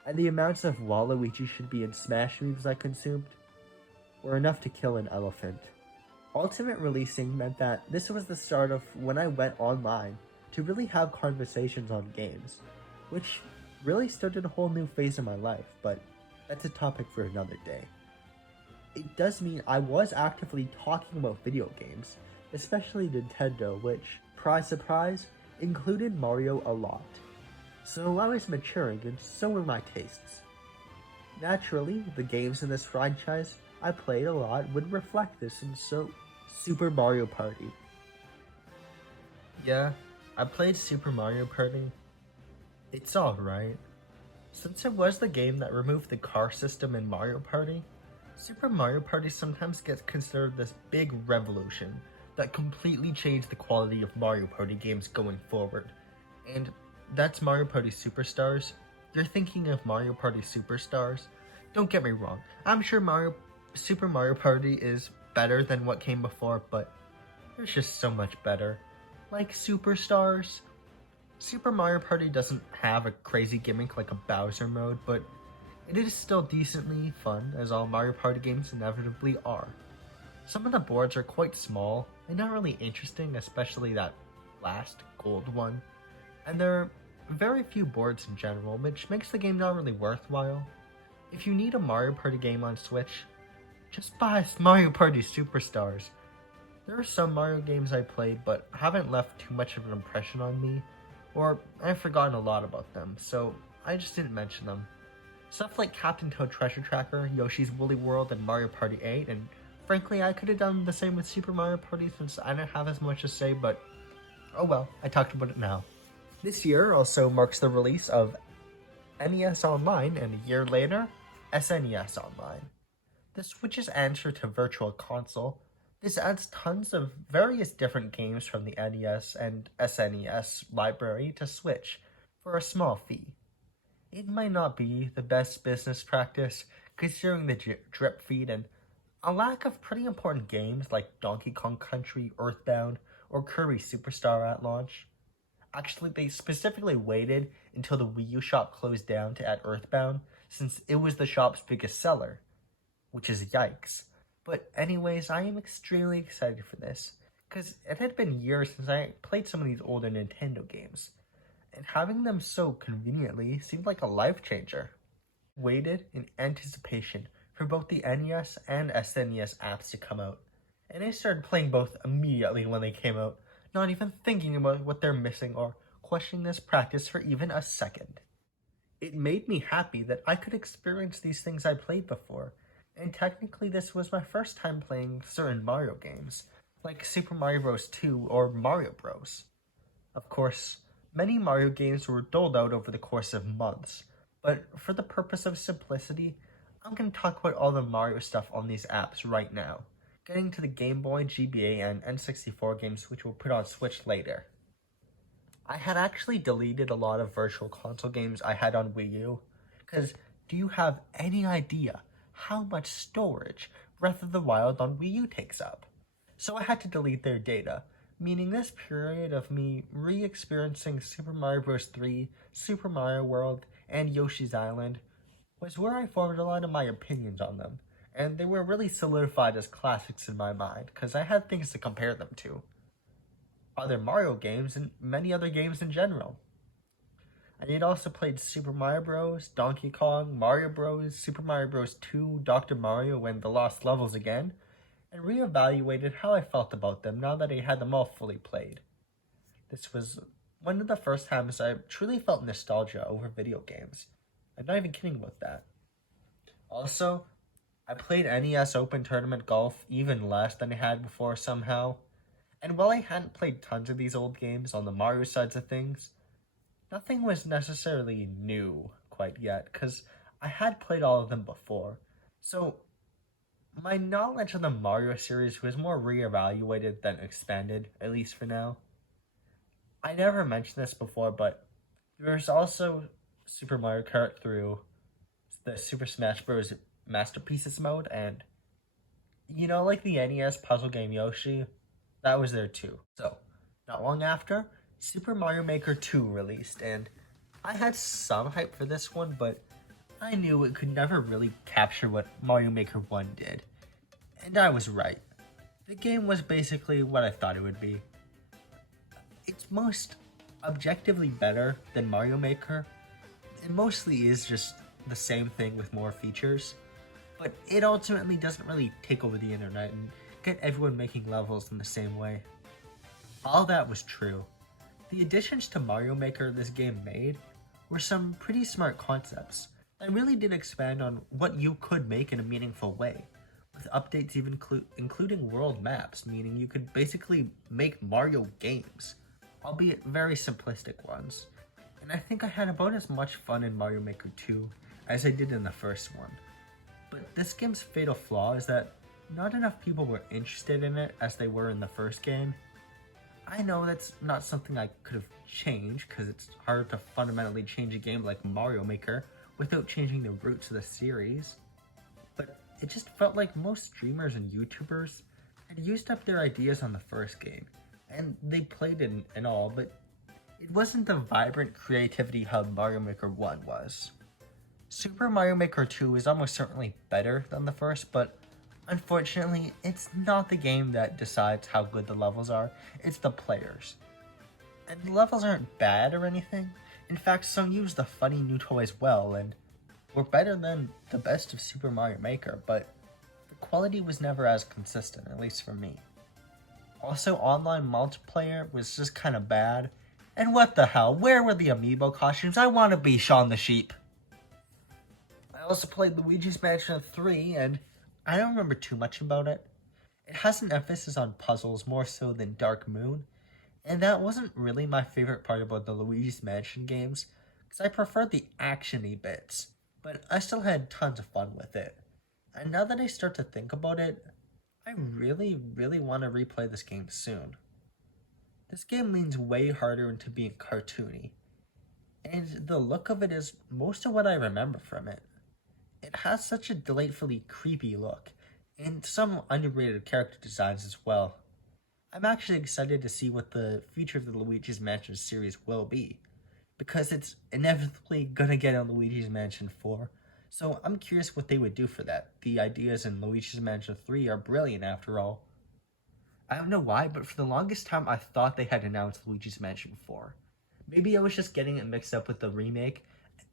and the amounts of Waluigi should be in Smash moves I consumed were enough to kill an elephant. Ultimate releasing meant that this was the start of when I went online to really have conversations on games, which really started a whole new phase of my life, but that's a topic for another day. It does mean I was actively talking about video games, especially Nintendo, which, surprise, included Mario a lot. So I was maturing, and so were my tastes. Naturally, the games in this franchise I played a lot would reflect this, and so Super Mario Party. Yeah, I played Super Mario Party. It's alright. Since it was the game that removed the car system in Mario Party, Super Mario Party sometimes gets considered this big revolution that completely changed the quality of Mario Party games going forward. And that's Mario Party Superstars. You're thinking of Mario Party Superstars? Don't get me wrong, I'm sure Super Mario Party is better than what came before, but it's just so much better. like superstars. Super Mario Party doesn't have a crazy gimmick like a Bowser mode, but it is still decently fun, as all Mario Party games inevitably are. Some of the boards are quite small and not really interesting, especially that last gold one, and there are very few boards in general, which makes the game not really worthwhile. If you need a Mario Party game on Switch, just buy Mario Party Superstars. There are some Mario games I played but haven't left too much of an impression on me, or I've forgotten a lot about them, so I just didn't mention them. Stuff like Captain Toad Treasure Tracker, Yoshi's Woolly World, and Mario Party 8, and frankly I could have done the same with Super Mario Party since I didn't have as much to say, but oh well, I talked about it now. This year also marks the release of NES Online, and a year later, SNES Online. The Switch's answer to Virtual Console, this adds tons of various different games from the NES and SNES library to Switch for a small fee. It might not be the best business practice considering the drip feed and a lack of pretty important games like Donkey Kong Country, Earthbound, or Kirby Superstar at launch. Actually, they specifically waited until the Wii U shop closed down to add Earthbound since it was the shop's biggest seller, which is yikes. But anyways, I am extremely excited for this, because it had been years since I played some of these older Nintendo games, and having them so conveniently seemed like a life changer. Waited in anticipation for both the NES and SNES apps to come out, and I started playing both immediately when they came out, not even thinking about what they're missing or questioning this practice for even a second. It made me happy that I could experience these things I played before, and technically this was my first time playing certain Mario games, like Super Mario Bros. 2 or Mario Bros. Of course, many Mario games were doled out over the course of months, but for the purpose of simplicity, I'm going to talk about all the Mario stuff on these apps right now, getting to the Game Boy, GBA, and N64 games which we'll put on Switch later. I had actually deleted a lot of Virtual Console games I had on Wii U, because do you have any idea how much storage Breath of the Wild on Wii U takes up? So I had to delete their data, meaning this period of me re-experiencing Super Mario Bros. 3, Super Mario World, and Yoshi's Island was where I formed a lot of my opinions on them, and they were really solidified as classics in my mind, because I had things to compare them to. Other Mario games, and many other games in general. I had also played Super Mario Bros., Donkey Kong, Mario Bros., Super Mario Bros. 2, Dr. Mario, and The Lost Levels again, and reevaluated how I felt about them now that I had them all fully played. This was one of the first times I truly felt nostalgia over video games. I'm not even kidding about that. Also, I played NES Open Tournament Golf even less than I had before somehow, and while I hadn't played tons of these old games on the Mario sides of things, nothing was necessarily new quite yet, because I had played all of them before, so my knowledge of the Mario series was more reevaluated than expanded, at least for now. I never mentioned this before, but there's also Super Mario Kart through the Super Smash Bros. Masterpieces mode, and like the NES puzzle game Yoshi, that was there too. So, not long after, Super Mario Maker 2 released, and I had some hype for this one, but I knew it could never really capture what Mario Maker 1 did. And I was right. The game was basically what I thought it would be. It's most objectively better than Mario Maker. It mostly is just the same thing with more features, but it ultimately doesn't really take over the internet and get everyone making levels in the same way. All that was true. The additions to Mario Maker this game made were some pretty smart concepts that really did expand on what you could make in a meaningful way, with updates even including world maps, meaning you could basically make Mario games, albeit very simplistic ones. And I think I had about as much fun in Mario Maker 2 as I did in the first one. But this game's fatal flaw is that not enough people were interested in it as they were in the first game. I know that's not something I could have changed, because it's hard to fundamentally change a game like Mario Maker without changing the roots of the series, but it just felt like most streamers and YouTubers had used up their ideas on the first game, and they played it and all, but it wasn't the vibrant creativity hub Mario Maker 1 was. Super Mario Maker 2 is almost certainly better than the first, but unfortunately, it's not the game that decides how good the levels are, it's the players. And the levels aren't bad or anything. In fact, some use the funny new toys well, and were better than the best of Super Mario Maker, but the quality was never as consistent, at least for me. Also, online multiplayer was just kind of bad. And what the hell, where were the amiibo costumes? I want to be Shaun the Sheep. I also played Luigi's Mansion 3, and I don't remember too much about it. It has an emphasis on puzzles more so than Dark Moon, and that wasn't really my favorite part about the Luigi's Mansion games, because I preferred the action-y bits, but I still had tons of fun with it. And now that I start to think about it, I really want to replay this game soon. This game leans way harder into being cartoony, and the look of it is most of what I remember from it. It has such a delightfully creepy look, and some underrated character designs as well. I'm actually excited to see what the future of the Luigi's Mansion series will be, because it's inevitably gonna get on Luigi's Mansion 4, so I'm curious what they would do for that. The ideas in Luigi's Mansion 3 are brilliant after all. I don't know why, but for the longest time I thought they had announced Luigi's Mansion 4. Maybe I was just getting it mixed up with the remake.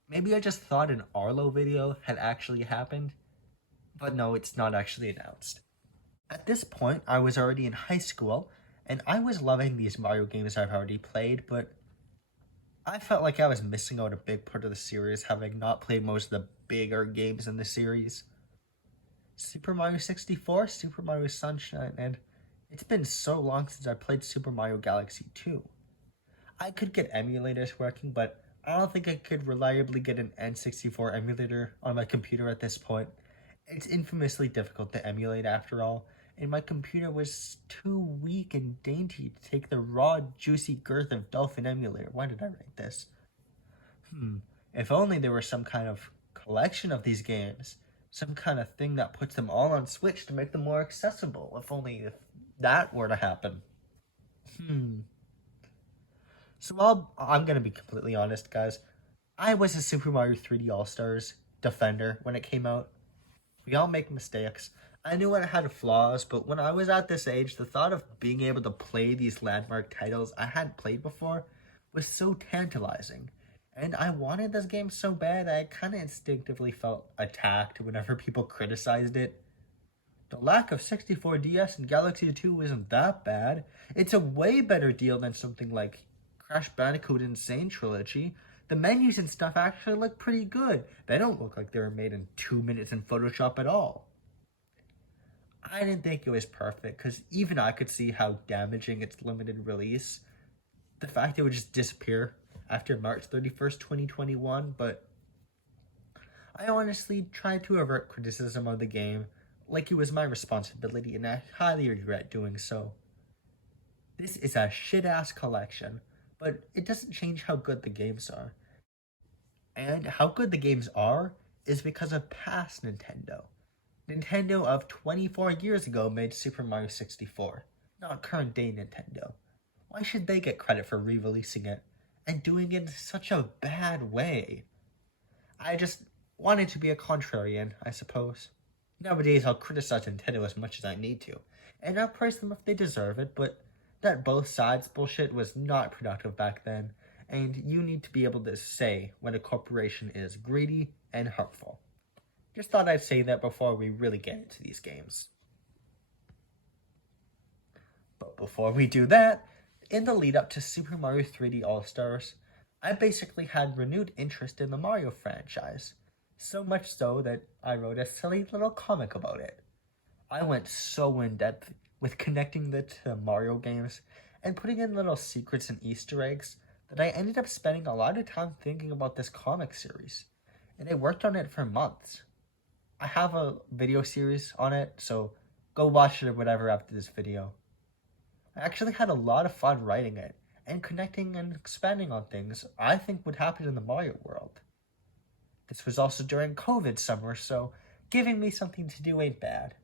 Maybe I just thought an Arlo video had actually happened. But no, it's not actually announced. At this point, I was already in high school, and I was loving these Mario games I've already played, but I felt like I was missing out a big part of the series, having not played most of the bigger games in the series. Super Mario 64, Super Mario Sunshine, and it's been so long since I played Super Mario Galaxy 2. I could get emulators working, but I don't think I could reliably get an N64 emulator on my computer at this point. It's infamously difficult to emulate after all, and my computer was too weak and dainty to take the raw, juicy girth of Dolphin emulator. Why did I write this? If only there were some kind of collection of these games. Some kind of thing that puts them all on Switch to make them more accessible. If that were to happen. So I'm gonna be completely honest, guys. I was a Super Mario 3D All-Stars defender when it came out. We all make mistakes. I knew it had flaws, but when I was at this age, the thought of being able to play these landmark titles I hadn't played before was so tantalizing. And I wanted this game so bad, I kind of instinctively felt attacked whenever people criticized it. The lack of 64DS and Galaxy 2 isn't that bad. It's a way better deal than something like Crash Bandicoot Insane Trilogy. The menus and stuff actually look pretty good. They don't look like they were made in 2 minutes in Photoshop at all. I didn't think it was perfect, because even I could see how damaging its limited release. The fact it would just disappear after March 31st, 2021, but I honestly tried to avert criticism of the game like it was my responsibility, and I highly regret doing so. This is a shit-ass collection, but it doesn't change how good the games are. And how good the games are is because of past Nintendo. Nintendo of 24 years ago made Super Mario 64, not current day Nintendo. Why should they get credit for re-releasing it and doing it in such a bad way? I just wanted to be a contrarian, I suppose. Nowadays I'll criticize Nintendo as much as I need to, and I'll praise them if they deserve it, but that both sides bullshit was not productive back then, and you need to be able to say when a corporation is greedy and hurtful. Just thought I'd say that before we really get into these games. But before we do that, in the lead up to Super Mario 3D All-Stars, I basically had renewed interest in the Mario franchise. So much so that I wrote a silly little comic about it. I went so in depth with connecting the to Mario games and putting in little secrets and Easter eggs that I ended up spending a lot of time thinking about this comic series, and I worked on it for months. I have a video series on it, so go watch it or whatever after this video. I actually had a lot of fun writing it, and connecting and expanding on things I think would happen in the Mario world. This was also during COVID summer, so giving me something to do ain't bad.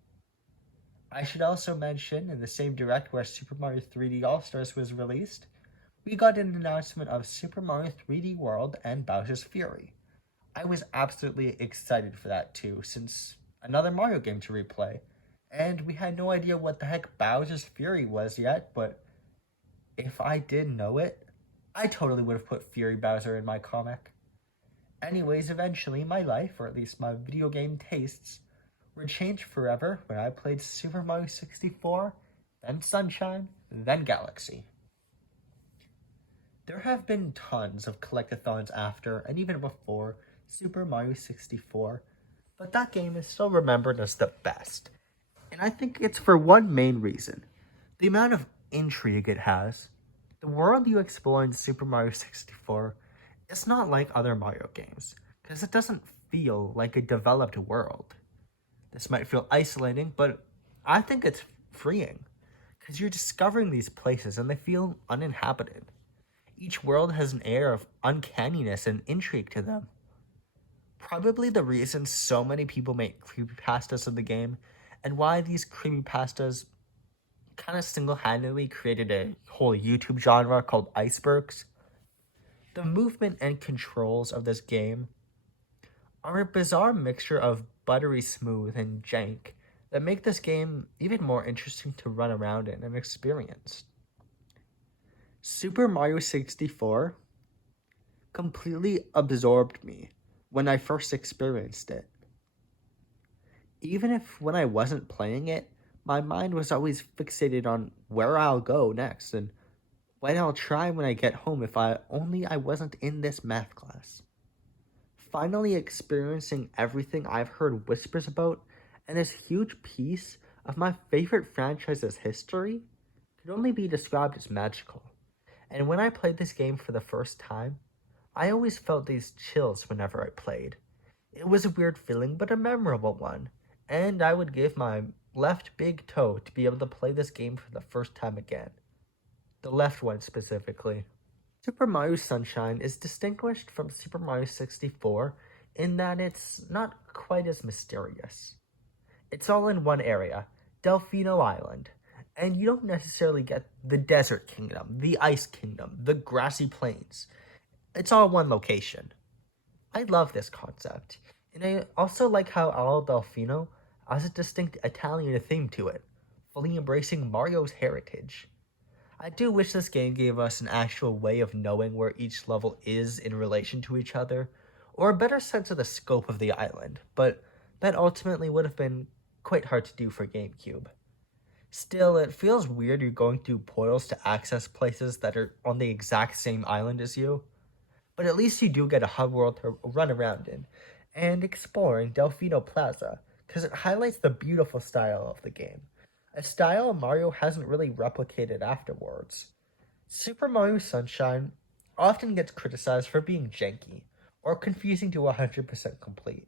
I should also mention, in the same direct where Super Mario 3D All-Stars was released, we got an announcement of Super Mario 3D World and Bowser's Fury. I was absolutely excited for that too, since another Mario game to replay. And we had no idea what the heck Bowser's Fury was yet, but if I did know it, I totally would have put Fury Bowser in my comic. Anyways, eventually my life, or at least my video game tastes, were changed forever when I played Super Mario 64, then Sunshine, then Galaxy. There have been tons of collectathons after, and even before, Super Mario 64, but that game is still remembered as the best. And I think it's for one main reason: the amount of intrigue it has. The world you explore in Super Mario 64 is not like other Mario games, because it doesn't feel like a developed world. This might feel isolating, but I think it's freeing, because you're discovering these places and they feel uninhabited. Each world has an air of uncanniness and intrigue to them. Probably the reason so many people make creepypastas of the game, and why these creepypastas kind of single-handedly created a whole YouTube genre called icebergs. The movement and controls of this game are a bizarre mixture of buttery smooth and jank that make this game even more interesting to run around in and experience. Super Mario 64 completely absorbed me when I first experienced it. Even if when I wasn't playing it, my mind was always fixated on where I'll go next and what I'll try when I get home if I wasn't in this math class. Finally experiencing everything I've heard whispers about and this huge piece of my favorite franchise's history could only be described as magical. And when I played this game for the first time, I always felt these chills whenever I played. It was a weird feeling, but a memorable one, and I would give my left big toe to be able to play this game for the first time again. The left one specifically. Super Mario Sunshine is distinguished from Super Mario 64 in that it's not quite as mysterious. It's all in one area, Delfino Island, and you don't necessarily get the Desert Kingdom, the Ice Kingdom, the Grassy Plains. It's all one location. I love this concept, and I also like how Isle Delfino has a distinct Italian theme to it, fully embracing Mario's heritage. I do wish this game gave us an actual way of knowing where each level is in relation to each other, or a better sense of the scope of the island, but that ultimately would have been quite hard to do for GameCube. Still, it feels weird you're going through portals to access places that are on the exact same island as you, but at least you do get a hub world to run around in, and explore in Delfino Plaza, because it highlights the beautiful style of the game, a style Mario hasn't really replicated afterwards. Super Mario Sunshine often gets criticized for being janky, or confusing to 100% complete.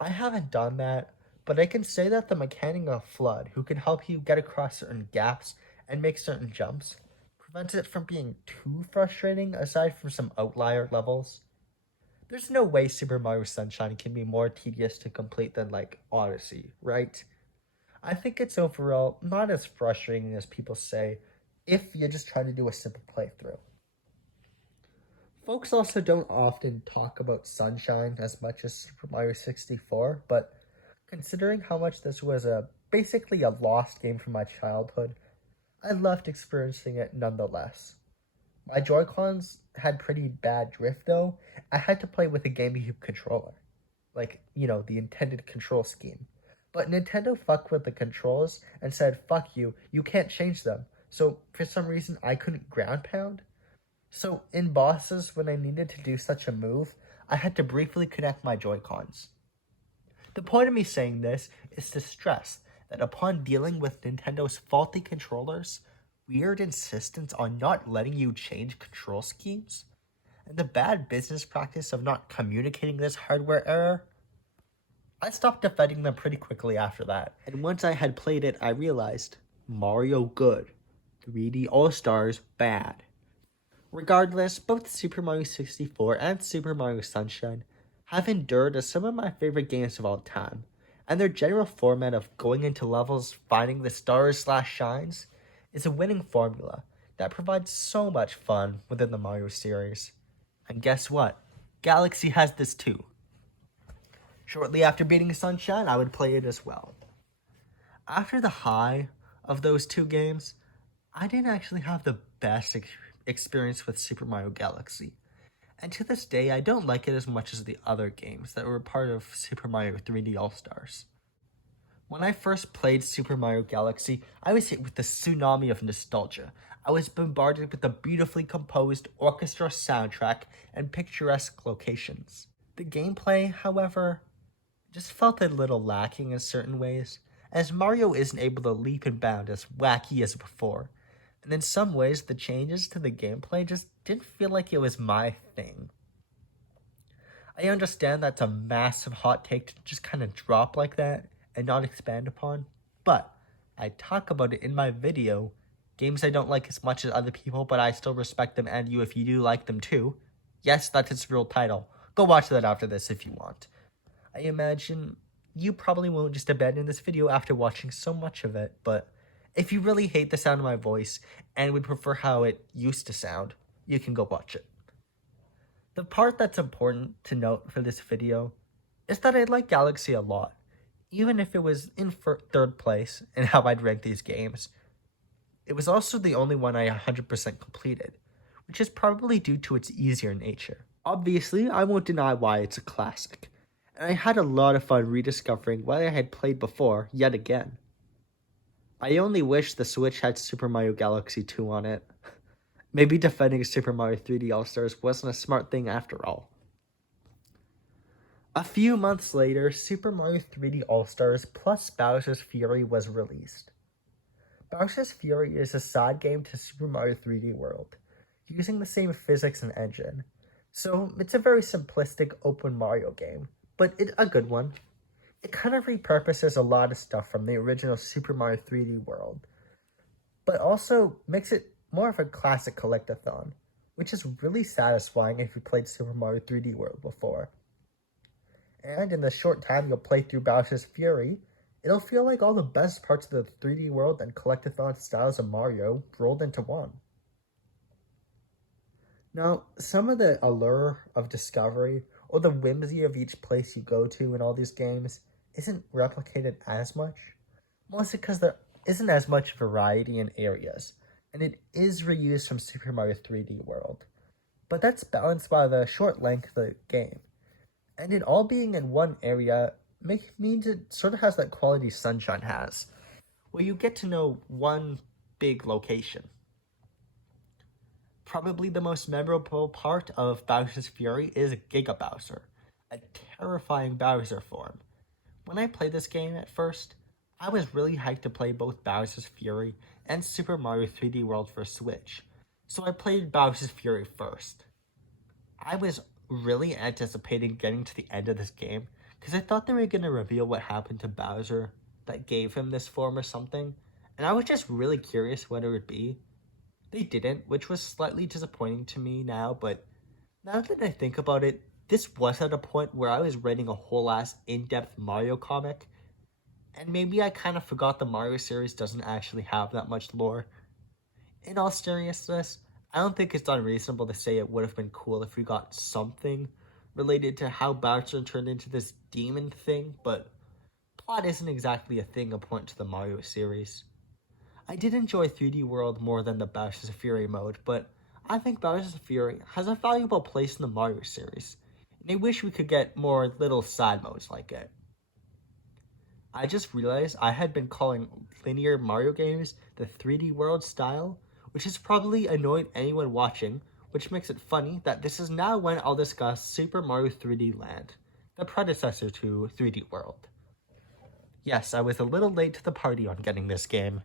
I haven't done that, but I can say that the mechanic of Flood, who can help you get across certain gaps and make certain jumps, prevents it from being too frustrating aside from some outlier levels. There's no way Super Mario Sunshine can be more tedious to complete than, like, Odyssey, right? I think it's overall not as frustrating as people say if you're just trying to do a simple playthrough. Folks also don't often talk about Sunshine as much as Super Mario 64, but considering how much this was basically a lost game from my childhood, I loved experiencing it nonetheless. My Joy-Cons had pretty bad drift though. I had to play with a GameCube controller. Like, the intended control scheme. But Nintendo fucked with the controls and said, fuck you, you can't change them. So, for some reason, I couldn't ground pound. So, in bosses, when I needed to do such a move, I had to briefly connect my Joy-Cons. The point of me saying this is to stress that upon dealing with Nintendo's faulty controllers, weird insistence on not letting you change control schemes, and the bad business practice of not communicating this hardware error, I stopped defending them pretty quickly after that. And once I had played it, I realized, Mario good, 3D All-Stars bad. Regardless, both Super Mario 64 and Super Mario Sunshine have endured as some of my favorite games of all time, and their general format of going into levels, finding the stars/shines, is a winning formula that provides so much fun within the Mario series. And guess what? Galaxy has this too. Shortly after beating Sunshine, I would play it as well. After the high of those two games, I didn't actually have the best experience with Super Mario Galaxy. And to this day, I don't like it as much as the other games that were part of Super Mario 3D All-Stars. When I first played Super Mario Galaxy, I was hit with the tsunami of nostalgia. I was bombarded with the beautifully composed orchestra soundtrack and picturesque locations. The gameplay, however, just felt a little lacking in certain ways, as Mario isn't able to leap and bound as wacky as before. And in some ways, the changes to the gameplay just didn't feel like it was my thing. I understand that's a massive hot take to just kind of drop like that and not expand upon, but I talk about it in my video, games I don't like as much as other people, but I still respect them and you if you do like them too. Yes, that's its real title. Go watch that after this if you want. I imagine you probably won't just abandon this video after watching so much of it, but if you really hate the sound of my voice and would prefer how it used to sound, you can go watch it. The part that's important to note for this video is that I like Galaxy a lot, even if it was in third place in how I'd rank these games. It was also the only one I 100% completed, which is probably due to its easier nature. Obviously, I won't deny why it's a classic, and I had a lot of fun rediscovering what I had played before yet again. I only wish the Switch had Super Mario Galaxy 2 on it. Maybe defending Super Mario 3D All-Stars wasn't a smart thing after all. A few months later, Super Mario 3D All-Stars plus Bowser's Fury was released. Bowser's Fury is a side game to Super Mario 3D World, using the same physics and engine. So it's a very simplistic open Mario game, but a good one. It kind of repurposes a lot of stuff from the original Super Mario 3D World, but also makes it more of a classic collectathon, which is really satisfying if you played Super Mario 3D World before. And in the short time you'll play through Bowser's Fury, it'll feel like all the best parts of the 3D World and collectathon styles of Mario rolled into one. Now, some of the allure of discovery or the whimsy of each place you go to in all these games isn't replicated as much, mostly because there isn't as much variety in areas, and it is reused from Super Mario 3D World. But that's balanced by the short length of the game, and it all being in one area means it sort of has that quality Sunshine has, where you get to know one big location. Probably the most memorable part of Bowser's Fury is Giga Bowser, a terrifying Bowser form. When I played this game at first, I was really hyped to play both Bowser's Fury and Super Mario 3D World for Switch, so I played Bowser's Fury first. I was really anticipating getting to the end of this game, because I thought they were going to reveal what happened to Bowser that gave him this form or something, and I was just really curious what it would be. They didn't, which was slightly disappointing to me now, but now that I think about it, this was at a point where I was reading a whole ass in-depth Mario comic, and maybe I kind of forgot the Mario series doesn't actually have that much lore. In all seriousness, I don't think it's unreasonable to say it would have been cool if we got something related to how Bowser turned into this demon thing, but plot isn't exactly a thing important to the Mario series. I did enjoy 3D World more than the Bowser's Fury mode, but I think Bowser's Fury has a valuable place in the Mario series, and I wish we could get more little side modes like it. I just realized I had been calling linear Mario games the 3D World style, which has probably annoyed anyone watching, which makes it funny that this is now when I'll discuss Super Mario 3D Land, the predecessor to 3D World. Yes, I was a little late to the party on getting this game.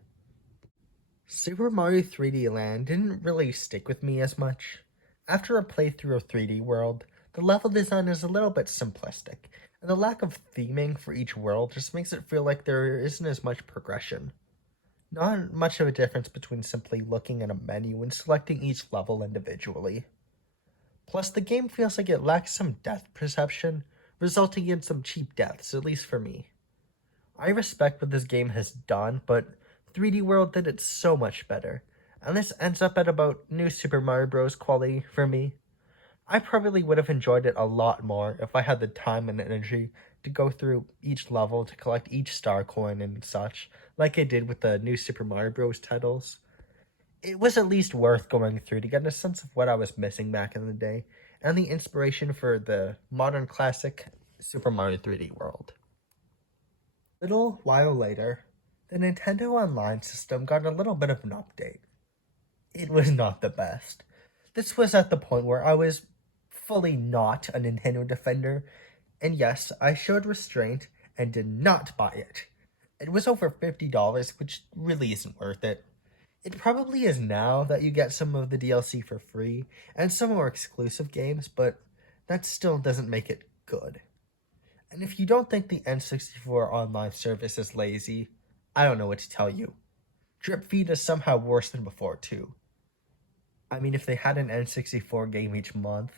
Super Mario 3D Land didn't really stick with me as much. After a playthrough of 3D World, the level design is a little bit simplistic, and the lack of theming for each world just makes it feel like there isn't as much progression. Not much of a difference between simply looking at a menu and selecting each level individually. Plus, the game feels like it lacks some depth perception, resulting in some cheap deaths, at least for me. I respect what this game has done, but 3D World did it so much better. And this ends up at about New Super Mario Bros. Quality for me. I probably would have enjoyed it a lot more if I had the time and energy to go through each level to collect each star coin and such, like I did with the New Super Mario Bros. Titles. It was at least worth going through to get a sense of what I was missing back in the day, and the inspiration for the modern classic Super Mario 3D World. A little while later, the Nintendo Online system got a little bit of an update. It was not the best. This was at the point where I was fully not a Nintendo defender, and yes, I showed restraint and did not buy it. It was over $50, which really isn't worth it. It probably is now that you get some of the DLC for free and some more exclusive games, but that still doesn't make it good. And if you don't think the N64 online service is lazy, I don't know what to tell you. Drip feed is somehow worse than before, too. I mean, if they had an N64 game each month,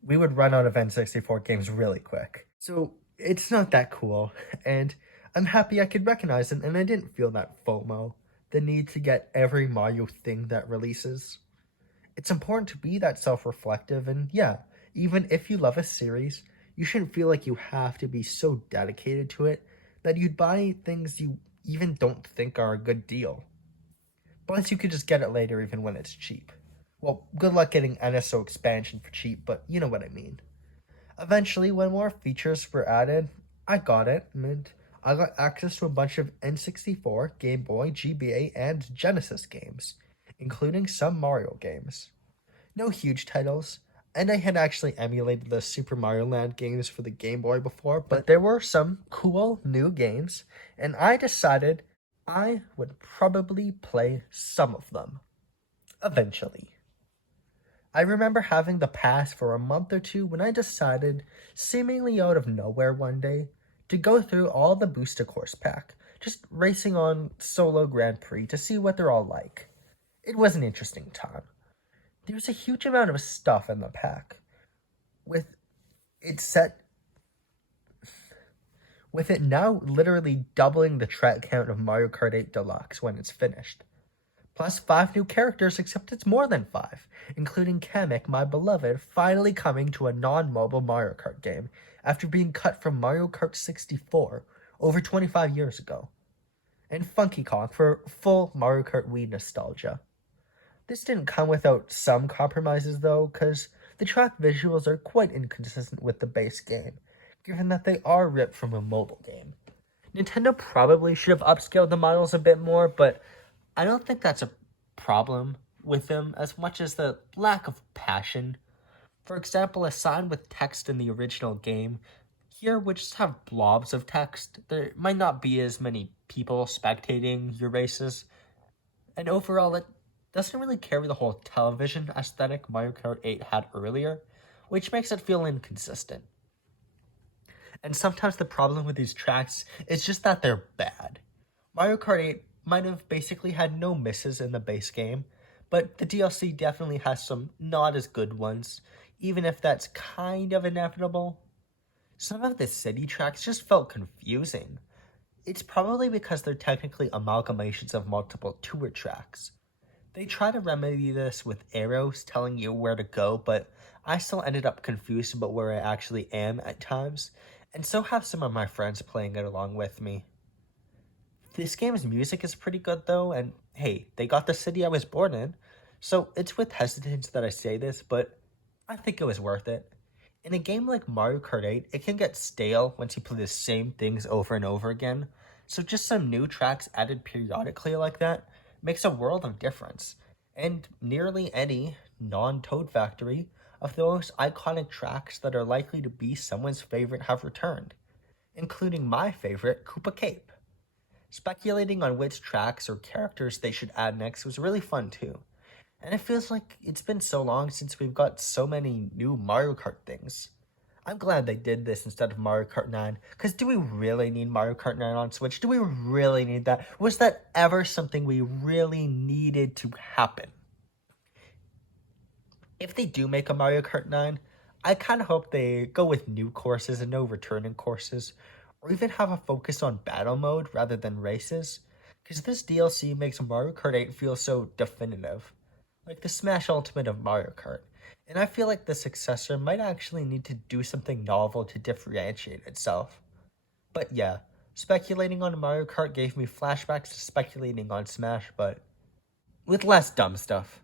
we would run out of N64 games really quick. So it's not that cool, and I'm happy I could recognize it, and I didn't feel that FOMO, the need to get every Mario thing that releases. It's important to be that self-reflective, and yeah, even if you love a series, you shouldn't feel like you have to be so dedicated to it that you'd buy things you even don't think are a good deal. Plus, you could just get it later even when it's cheap. Well, good luck getting NSO expansion for cheap, but you know what I mean. Eventually, when more features were added, I got it, and I got access to a bunch of N64, Game Boy, GBA, and Genesis games, including some Mario games. No huge titles, and I had actually emulated the Super Mario Land games for the Game Boy before, but there were some cool new games, and I decided I would probably play some of them. Eventually. I remember having the pass for a month or two when I decided, seemingly out of nowhere one day, to go through all the Booster Course pack, just racing on Solo Grand Prix to see what they're all like. It was an interesting time. There's a huge amount of stuff in the pack, with it now literally doubling the track count of Mario Kart 8 Deluxe when it's finished. Plus 5 new characters, except it's more than 5, including Kamek, my beloved, finally coming to a non-mobile Mario Kart game after being cut from Mario Kart 64 over 25 years ago. And Funky Kong for full Mario Kart Wii nostalgia. This didn't come without some compromises though, because the track visuals are quite inconsistent with the base game, given that they are ripped from a mobile game. Nintendo probably should have upscaled the models a bit more, but I don't think that's a problem with them as much as the lack of passion. For example, a sign with text in the original game, here would just have blobs of text. There might not be as many people spectating your races, and overall it doesn't really carry the whole television aesthetic Mario Kart 8 had earlier, which makes it feel inconsistent. And sometimes the problem with these tracks is just that they're bad. Mario Kart 8 might have basically had no misses in the base game, but the DLC definitely has some not as good ones, even if that's kind of inevitable. Some of the city tracks just felt confusing. It's probably because they're technically amalgamations of multiple tour tracks. They try to remedy this with arrows telling you where to go, but I still ended up confused about where I actually am at times, and so have some of my friends playing it along with me. This game's music is pretty good though, and hey, they got the city I was born in, so it's with hesitance that I say this, but I think it was worth it. In a game like Mario Kart 8, it can get stale once you play the same things over and over again, so just some new tracks added periodically like that makes a world of difference, and nearly any non-Toad Factory of those iconic tracks that are likely to be someone's favorite have returned, including my favorite, Koopa Cape. Speculating on which tracks or characters they should add next was really fun too. And it feels like it's been so long since we've got so many new Mario Kart things. I'm glad they did this instead of Mario Kart 9, because do we really need Mario Kart 9 on Switch? Do we really need that? Was that ever something we really needed to happen? If they do make a Mario Kart 9, I kind of hope they go with new courses and no returning courses, or even have a focus on battle mode rather than races, because this DLC makes Mario Kart 8 feel so definitive, like the Smash Ultimate of Mario Kart, and I feel like the successor might actually need to do something novel to differentiate itself. But yeah, speculating on Mario Kart gave me flashbacks to speculating on Smash, but with less dumb stuff.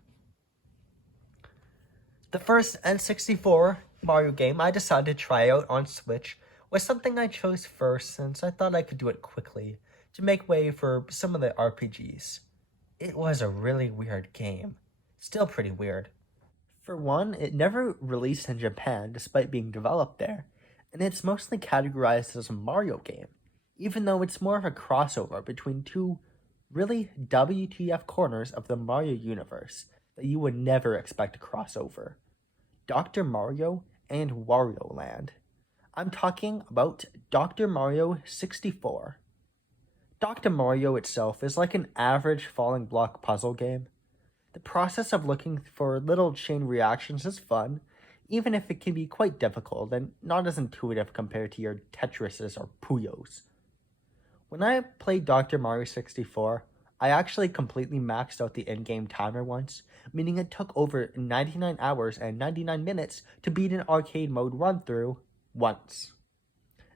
The first N64 Mario game I decided to try out on Switch was something I chose first since I thought I could do it quickly to make way for some of the RPGs. It was a really weird game. Still pretty weird. For one, it never released in Japan despite being developed there, and it's mostly categorized as a Mario game, even though it's more of a crossover between two really WTF corners of the Mario universe that you would never expect to cross over. Dr. Mario and Wario Land. I'm talking about Dr. Mario 64. Dr. Mario itself is like an average falling block puzzle game. The process of looking for little chain reactions is fun, even if it can be quite difficult and not as intuitive compared to your Tetrises or Puyos. When I played Dr. Mario 64, I actually completely maxed out the in-game timer once, meaning it took over 99 hours and 99 minutes to beat an arcade mode run-through once.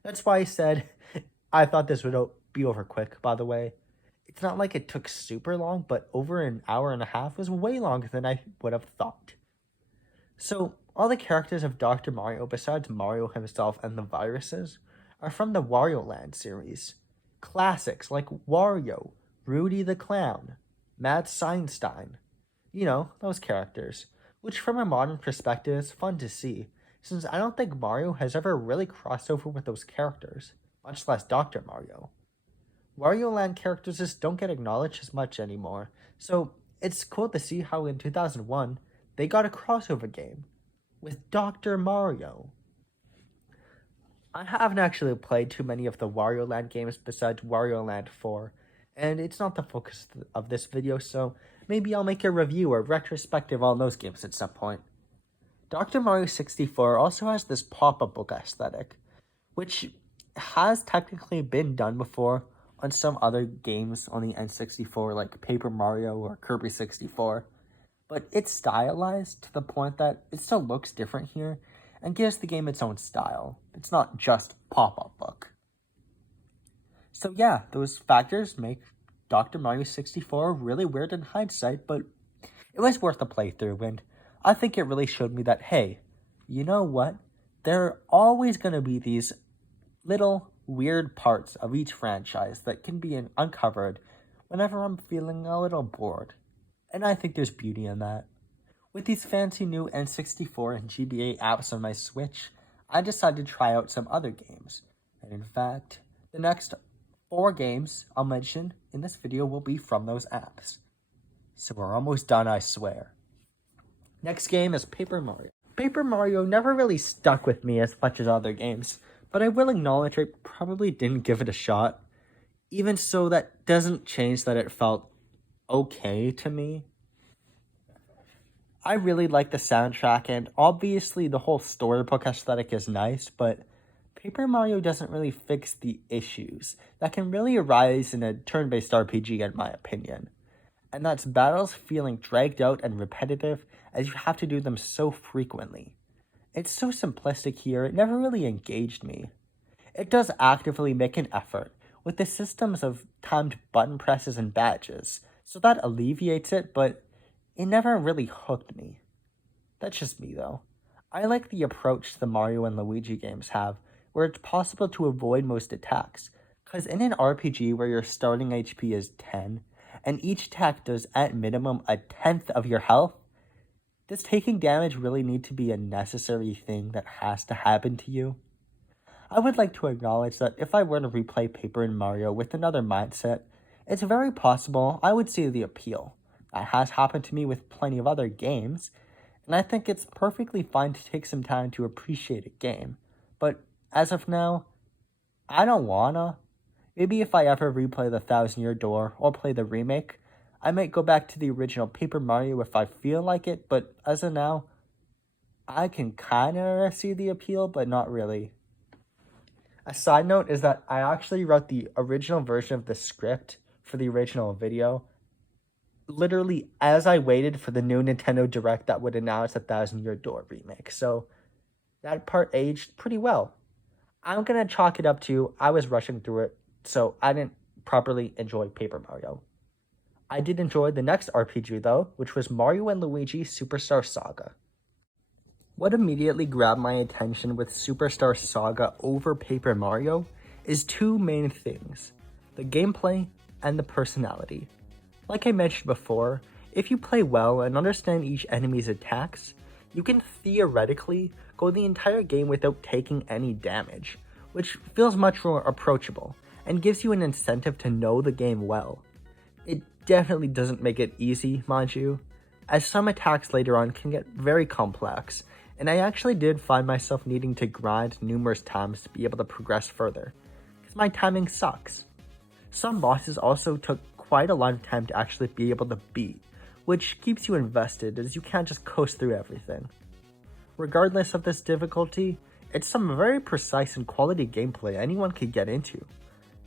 That's why I said I thought this would be over quick, by the way. It's not like it took super long, but over an hour and a half was way longer than I would have thought. So, all the characters of Dr. Mario, besides Mario himself and the viruses, are from the Wario Land series. Classics like Wario, Rudy the Clown, Matt Seinstein. You know, those characters. Which from a modern perspective is fun to see, since I don't think Mario has ever really crossed over with those characters, much less Dr. Mario. Wario Land characters just don't get acknowledged as much anymore, so it's cool to see how in 2001 they got a crossover game with Dr. Mario. I haven't actually played too many of the Wario Land games besides Wario Land 4, and it's not the focus of this video, so maybe I'll make a review or retrospective on those games at some point. Dr. Mario 64 also has this pop-up book aesthetic, which has technically been done before on some other games on the N64 like Paper Mario or Kirby 64, but it's stylized to the point that it still looks different here and gives the game its own style. It's not just pop-up book. So yeah, those factors make Dr. Mario 64 really weird in hindsight, but it was worth a playthrough, and I think it really showed me that, hey, you know what? There are always going to be these little weird parts of each franchise that can be uncovered whenever I'm feeling a little bored. And I think there's beauty in that. With these fancy new N64 and GBA apps on my Switch, I decided to try out some other games. And in fact, the next 4 games I'll mention in this video will be from those apps. So we're almost done, I swear. Next game is Paper Mario. Paper Mario never really stuck with me as much as other games, but I will acknowledge I probably didn't give it a shot. Even so, that doesn't change that it felt okay to me. I really like the soundtrack, and obviously the whole storybook aesthetic is nice, but Paper Mario doesn't really fix the issues that can really arise in a turn-based RPG in my opinion. And that's battles feeling dragged out and repetitive as you have to do them so frequently. It's so simplistic here, it never really engaged me. It does actively make an effort with the systems of timed button presses and badges, so that alleviates it, but it never really hooked me. That's just me though. I like the approach the Mario and Luigi games have, where it's possible to avoid most attacks, because in an RPG where your starting HP is 10, and each attack does at minimum a 10th of your health, does taking damage really need to be a necessary thing that has to happen to you? I would like to acknowledge that if I were to replay Paper and Mario with another mindset, it's very possible I would see the appeal. That has happened to me with plenty of other games, and I think it's perfectly fine to take some time to appreciate a game. But as of now, I don't wanna. Maybe if I ever replay the Thousand Year Door or play the remake, I might go back to the original Paper Mario if I feel like it, but as of now, I can kinda see the appeal, but not really. A side note is that I actually wrote the original version of the script for the original video literally as I waited for the new Nintendo Direct that would announce a Thousand Year Door remake. So that part aged pretty well. I'm gonna chalk it up to I was rushing through it, so I didn't properly enjoy Paper Mario. I did enjoy the next RPG though, which was Mario and Luigi Superstar Saga. What immediately grabbed my attention with Superstar Saga over Paper Mario is two main things: the gameplay and the personality. Like I mentioned before, if you play well and understand each enemy's attacks, you can theoretically go the entire game without taking any damage, which feels much more approachable and gives you an incentive to know the game well. It definitely doesn't make it easy, mind you, as some attacks later on can get very complex, and I actually did find myself needing to grind numerous times to be able to progress further, because my timing sucks. Some bosses also took quite a lot of time to actually be able to beat, which keeps you invested as you can't just coast through everything. Regardless of this difficulty, it's some very precise and quality gameplay anyone could get into.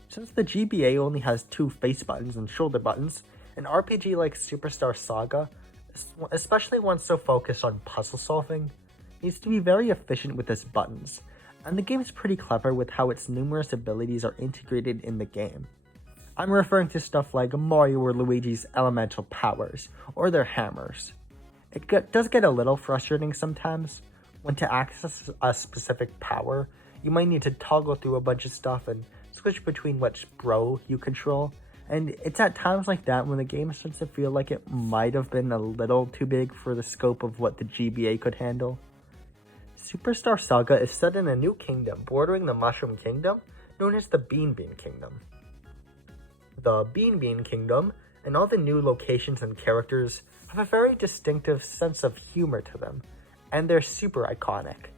Since the GBA only has 2 face buttons and shoulder buttons, an RPG like Superstar Saga, especially one so focused on puzzle solving, needs to be very efficient with its buttons, and the game is pretty clever with how its numerous abilities are integrated in the game. I'm referring to stuff like Mario or Luigi's elemental powers, or their hammers. It does get a little frustrating sometimes. When to access a specific power, you might need to toggle through a bunch of stuff and switch between which bro you control, and it's at times like that when the game starts to feel like it might have been a little too big for the scope of what the GBA could handle. Superstar Saga is set in a new kingdom bordering the Mushroom Kingdom, known as the Bean Bean Kingdom. The Bean Bean Kingdom and all the new locations and characters have a very distinctive sense of humor to them, and they're super iconic.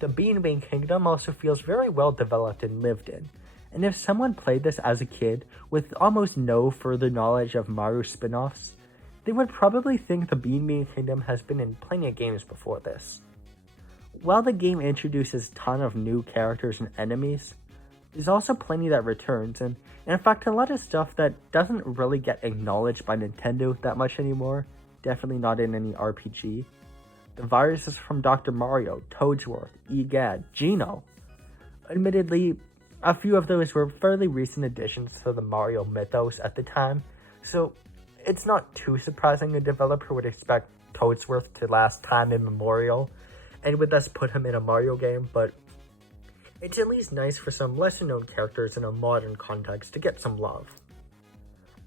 The Bean Bean Kingdom also feels very well developed and lived in, and if someone played this as a kid with almost no further knowledge of Mario spin-offs, they would probably think the Bean Bean Kingdom has been in plenty of games before this. While the game introduces a ton of new characters and enemies, there's also plenty that returns, and in fact a lot of stuff that doesn't really get acknowledged by Nintendo that much anymore, definitely not in any RPG. The viruses from Dr. Mario, Toadsworth, Egad, Geno. Admittedly, a few of those were fairly recent additions to the Mario mythos at the time, so it's not too surprising a developer would expect Toadsworth to last time immemorial, and would thus put him in a Mario game, but it's at least nice for some lesser known characters in a modern context to get some love.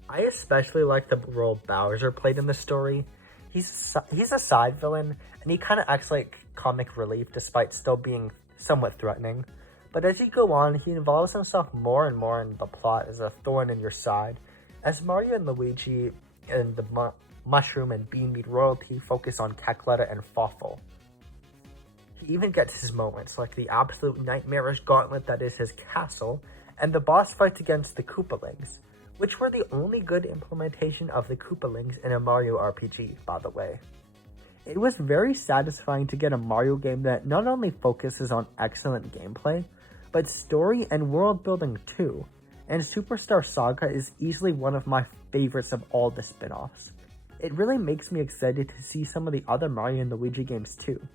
I especially like the role Bowser played in the story. He's a side villain, and he kind of acts like comic relief despite still being somewhat threatening. But as you go on, he involves himself more and more in the plot as a thorn in your side, as Mario and Luigi and the Mushroom and Bean Bean royalty focus on Cackletta and Fawful. He even gets his moments, like the absolute nightmarish gauntlet that is his castle, and the boss fights against the Koopalings, which were the only good implementation of the Koopalings in a Mario RPG, by the way. It was very satisfying to get a Mario game that not only focuses on excellent gameplay, but story and world building too, and Superstar Saga is easily one of my favorites of all the spin-offs. It really makes me excited to see some of the other Mario and Luigi games too.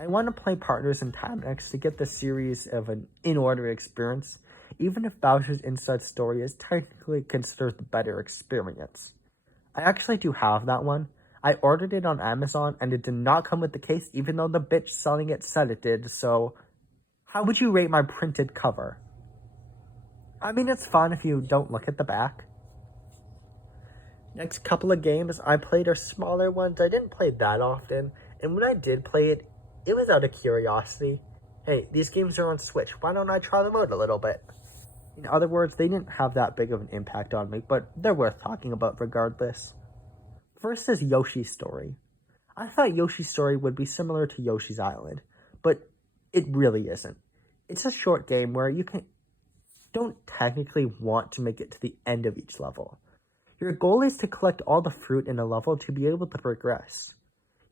I want to play Partners in Time X to get the series of an in-order experience, even if Bowser's Inside Story is technically considered the better experience. I actually do have that one. I ordered it on Amazon and it did not come with the case even though the bitch selling it said it did, so how would you rate my printed cover? I mean, it's fun if you don't look at the back. Next couple of games I played are smaller ones I didn't play that often, and when I did play it, it was out of curiosity. Hey, these games are on Switch, why don't I try them out a little bit? In other words, they didn't have that big of an impact on me, but they're worth talking about regardless. First is Yoshi's Story. I thought Yoshi's Story would be similar to Yoshi's Island, but it really isn't. It's a short game where you don't technically want to make it to the end of each level. Your goal is to collect all the fruit in a level to be able to progress.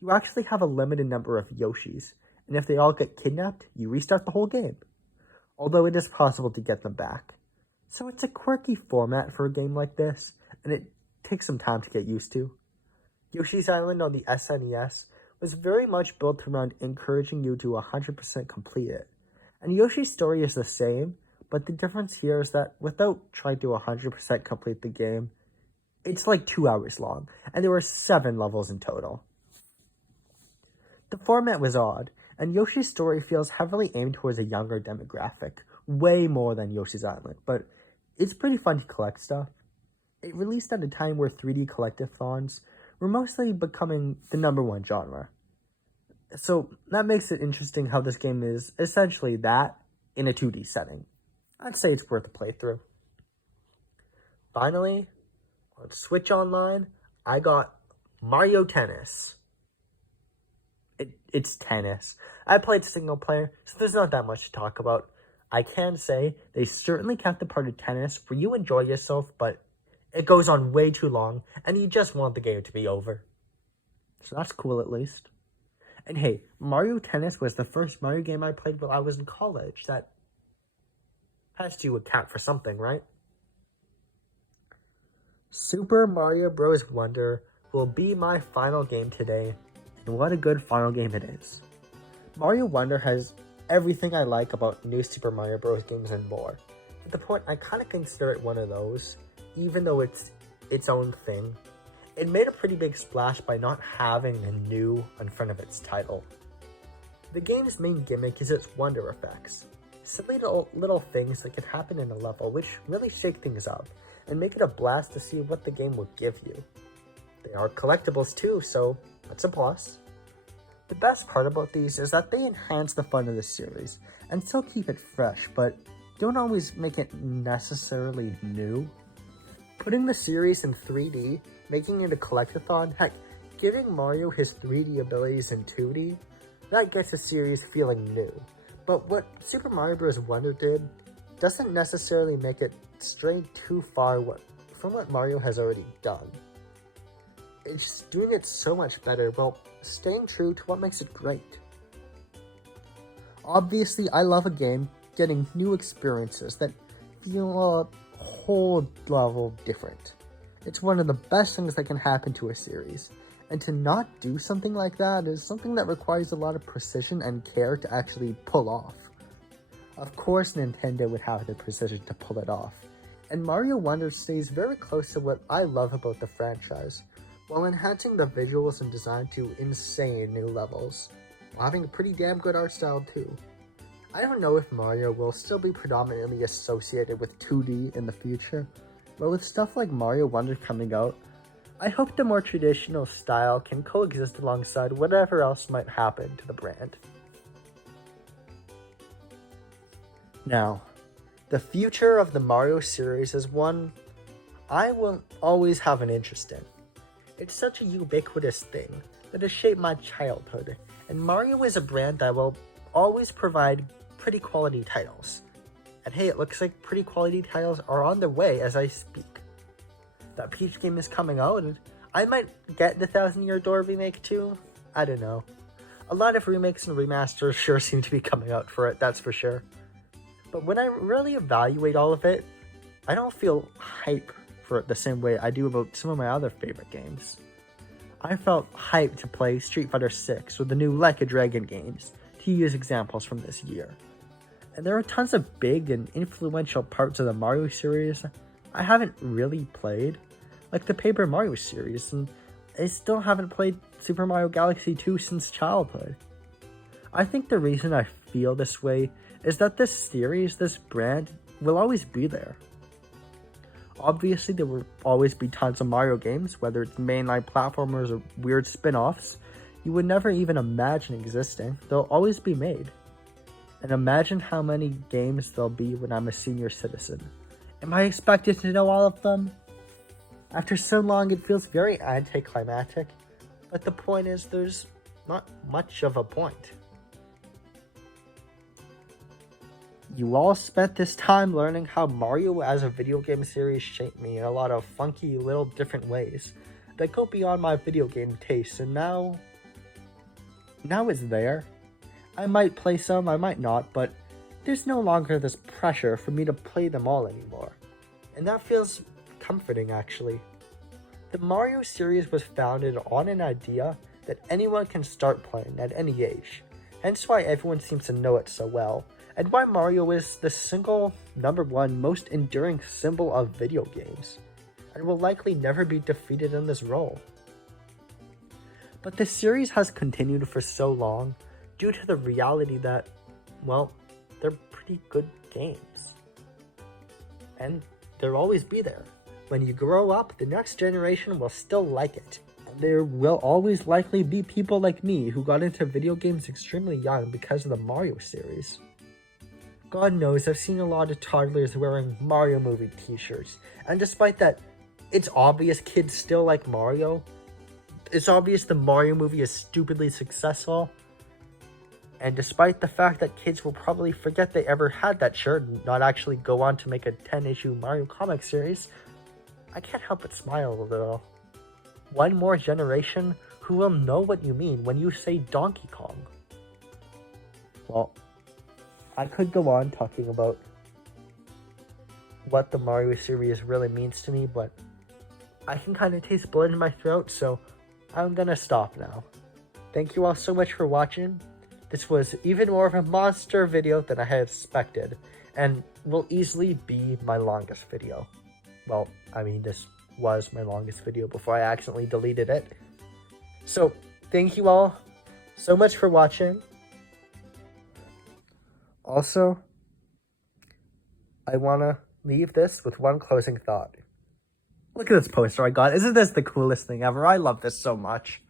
You actually have a limited number of Yoshis, and if they all get kidnapped, you restart the whole game. although it is possible to get them back. So it's a quirky format for a game like this, and it takes some time to get used to. Yoshi's Island on the SNES was very much built around encouraging you to 100% complete it. And Yoshi's story is the same, but the difference here is that without trying to 100% complete the game, it's like 2 hours long, and there were 7 levels in total. The format was odd, and Yoshi's story feels heavily aimed towards a younger demographic, way more than Yoshi's Island, but it's pretty fun to collect stuff. It released at a time where 3D collectathons were mostly becoming the #1 genre. So that makes it interesting how this game is essentially that in a 2D setting. I'd say it's worth a playthrough. Finally, on Switch Online, I got Mario Tennis. It's tennis. I played single player, so there's not that much to talk about. I can say they certainly kept the part of tennis where you enjoy yourself, but it goes on way too long, and you just want the game to be over. So that's cool at least. And hey, Mario Tennis was the first Mario game I played while I was in college. That has to account for something, right? Super Mario Bros. Wonder will be my final game today, and what a good final game it is. Mario Wonder has everything I like about new Super Mario Bros. Games and more. At the point, I kind of consider it one of those, even though it's its own thing. It made a pretty big splash by not having a new in front of its title. The game's main gimmick is its wonder effects. Silly little things that can happen in a level which really shake things up and make it a blast to see what the game will give you. They are collectibles too, so that's a plus. The best part about these is that they enhance the fun of the series and still keep it fresh, but don't always make it necessarily new. Putting the series in 3D, making it a collectathon, heck, giving Mario his 3D abilities in 2D, that gets the series feeling new. But what Super Mario Bros. Wonder did doesn't necessarily make it stray too far from what Mario has already done. It's doing it so much better while staying true to what makes it great. Obviously, I love a game getting new experiences that feel a whole level different. It's one of the best things that can happen to a series, and to not do something like that is something that requires a lot of precision and care to actually pull off. Of course, Nintendo would have the precision to pull it off, and Mario Wonder stays very close to what I love about the franchise, while enhancing the visuals and design to insane new levels, while having a pretty damn good art style too. I don't know if Mario will still be predominantly associated with 2D in the future, but with stuff like Mario Wonder coming out, I hope the more traditional style can coexist alongside whatever else might happen to the brand. Now, the future of the Mario series is one I will always have an interest in. It's such a ubiquitous thing that has shaped my childhood, and Mario is a brand that will always provide pretty quality titles. And hey, it looks like pretty quality titles are on their way as I speak. That Peach game is coming out, and I might get the Thousand Year Door remake too. I don't know. A lot of remakes and remasters sure seem to be coming out for it, that's for sure. But when I really evaluate all of it, I don't feel hype for it the same way I do about some of my other favorite games. I felt hyped to play Street Fighter 6 or the new Like a Dragon games, to use examples from this year. And there are tons of big and influential parts of the Mario series I haven't really played, like the Paper Mario series, and I still haven't played Super Mario Galaxy 2 since childhood. I think the reason I feel this way is that this series, this brand, will always be there. Obviously, there will always be tons of Mario games, whether it's mainline platformers or weird spin-offs you would never even imagine existing. They'll always be made. And imagine how many games there'll be when I'm a senior citizen. Am I expected to know all of them? After so long, it feels very anticlimactic, but the point is there's not much of a point. You all spent this time learning how Mario as a video game series shaped me in a lot of funky little different ways that go beyond my video game tastes, and now it's there. I might play some, I might not, but there's no longer this pressure for me to play them all anymore. And that feels comforting, actually. The Mario series was founded on an idea that anyone can start playing at any age, hence why everyone seems to know it so well, and why Mario is the single #1 most enduring symbol of video games, and will likely never be defeated in this role. But the series has continued for so long due to the reality that, well, they're pretty good games. And they'll always be there. When you grow up, the next generation will still like it. There will always likely be people like me who got into video games extremely young because of the Mario series. God knows I've seen a lot of toddlers wearing Mario movie t-shirts, and despite that, it's obvious kids still like Mario. It's obvious the Mario movie is stupidly successful. And despite the fact that kids will probably forget they ever had that shirt and not actually go on to make a 10-issue Mario comic series, I can't help but smile a little. One more generation who will know what you mean when you say Donkey Kong. Well, I could go on talking about what the Mario series really means to me, but I can kind of taste blood in my throat, so I'm gonna stop now. Thank you all so much for watching. This was even more of a monster video than I had expected, and will easily be my longest video. Well, I mean, this was my longest video before I accidentally deleted it. So, thank you all so much for watching. Also, I want to leave this with one closing thought. Look at this poster I got. Isn't this the coolest thing ever? I love this so much.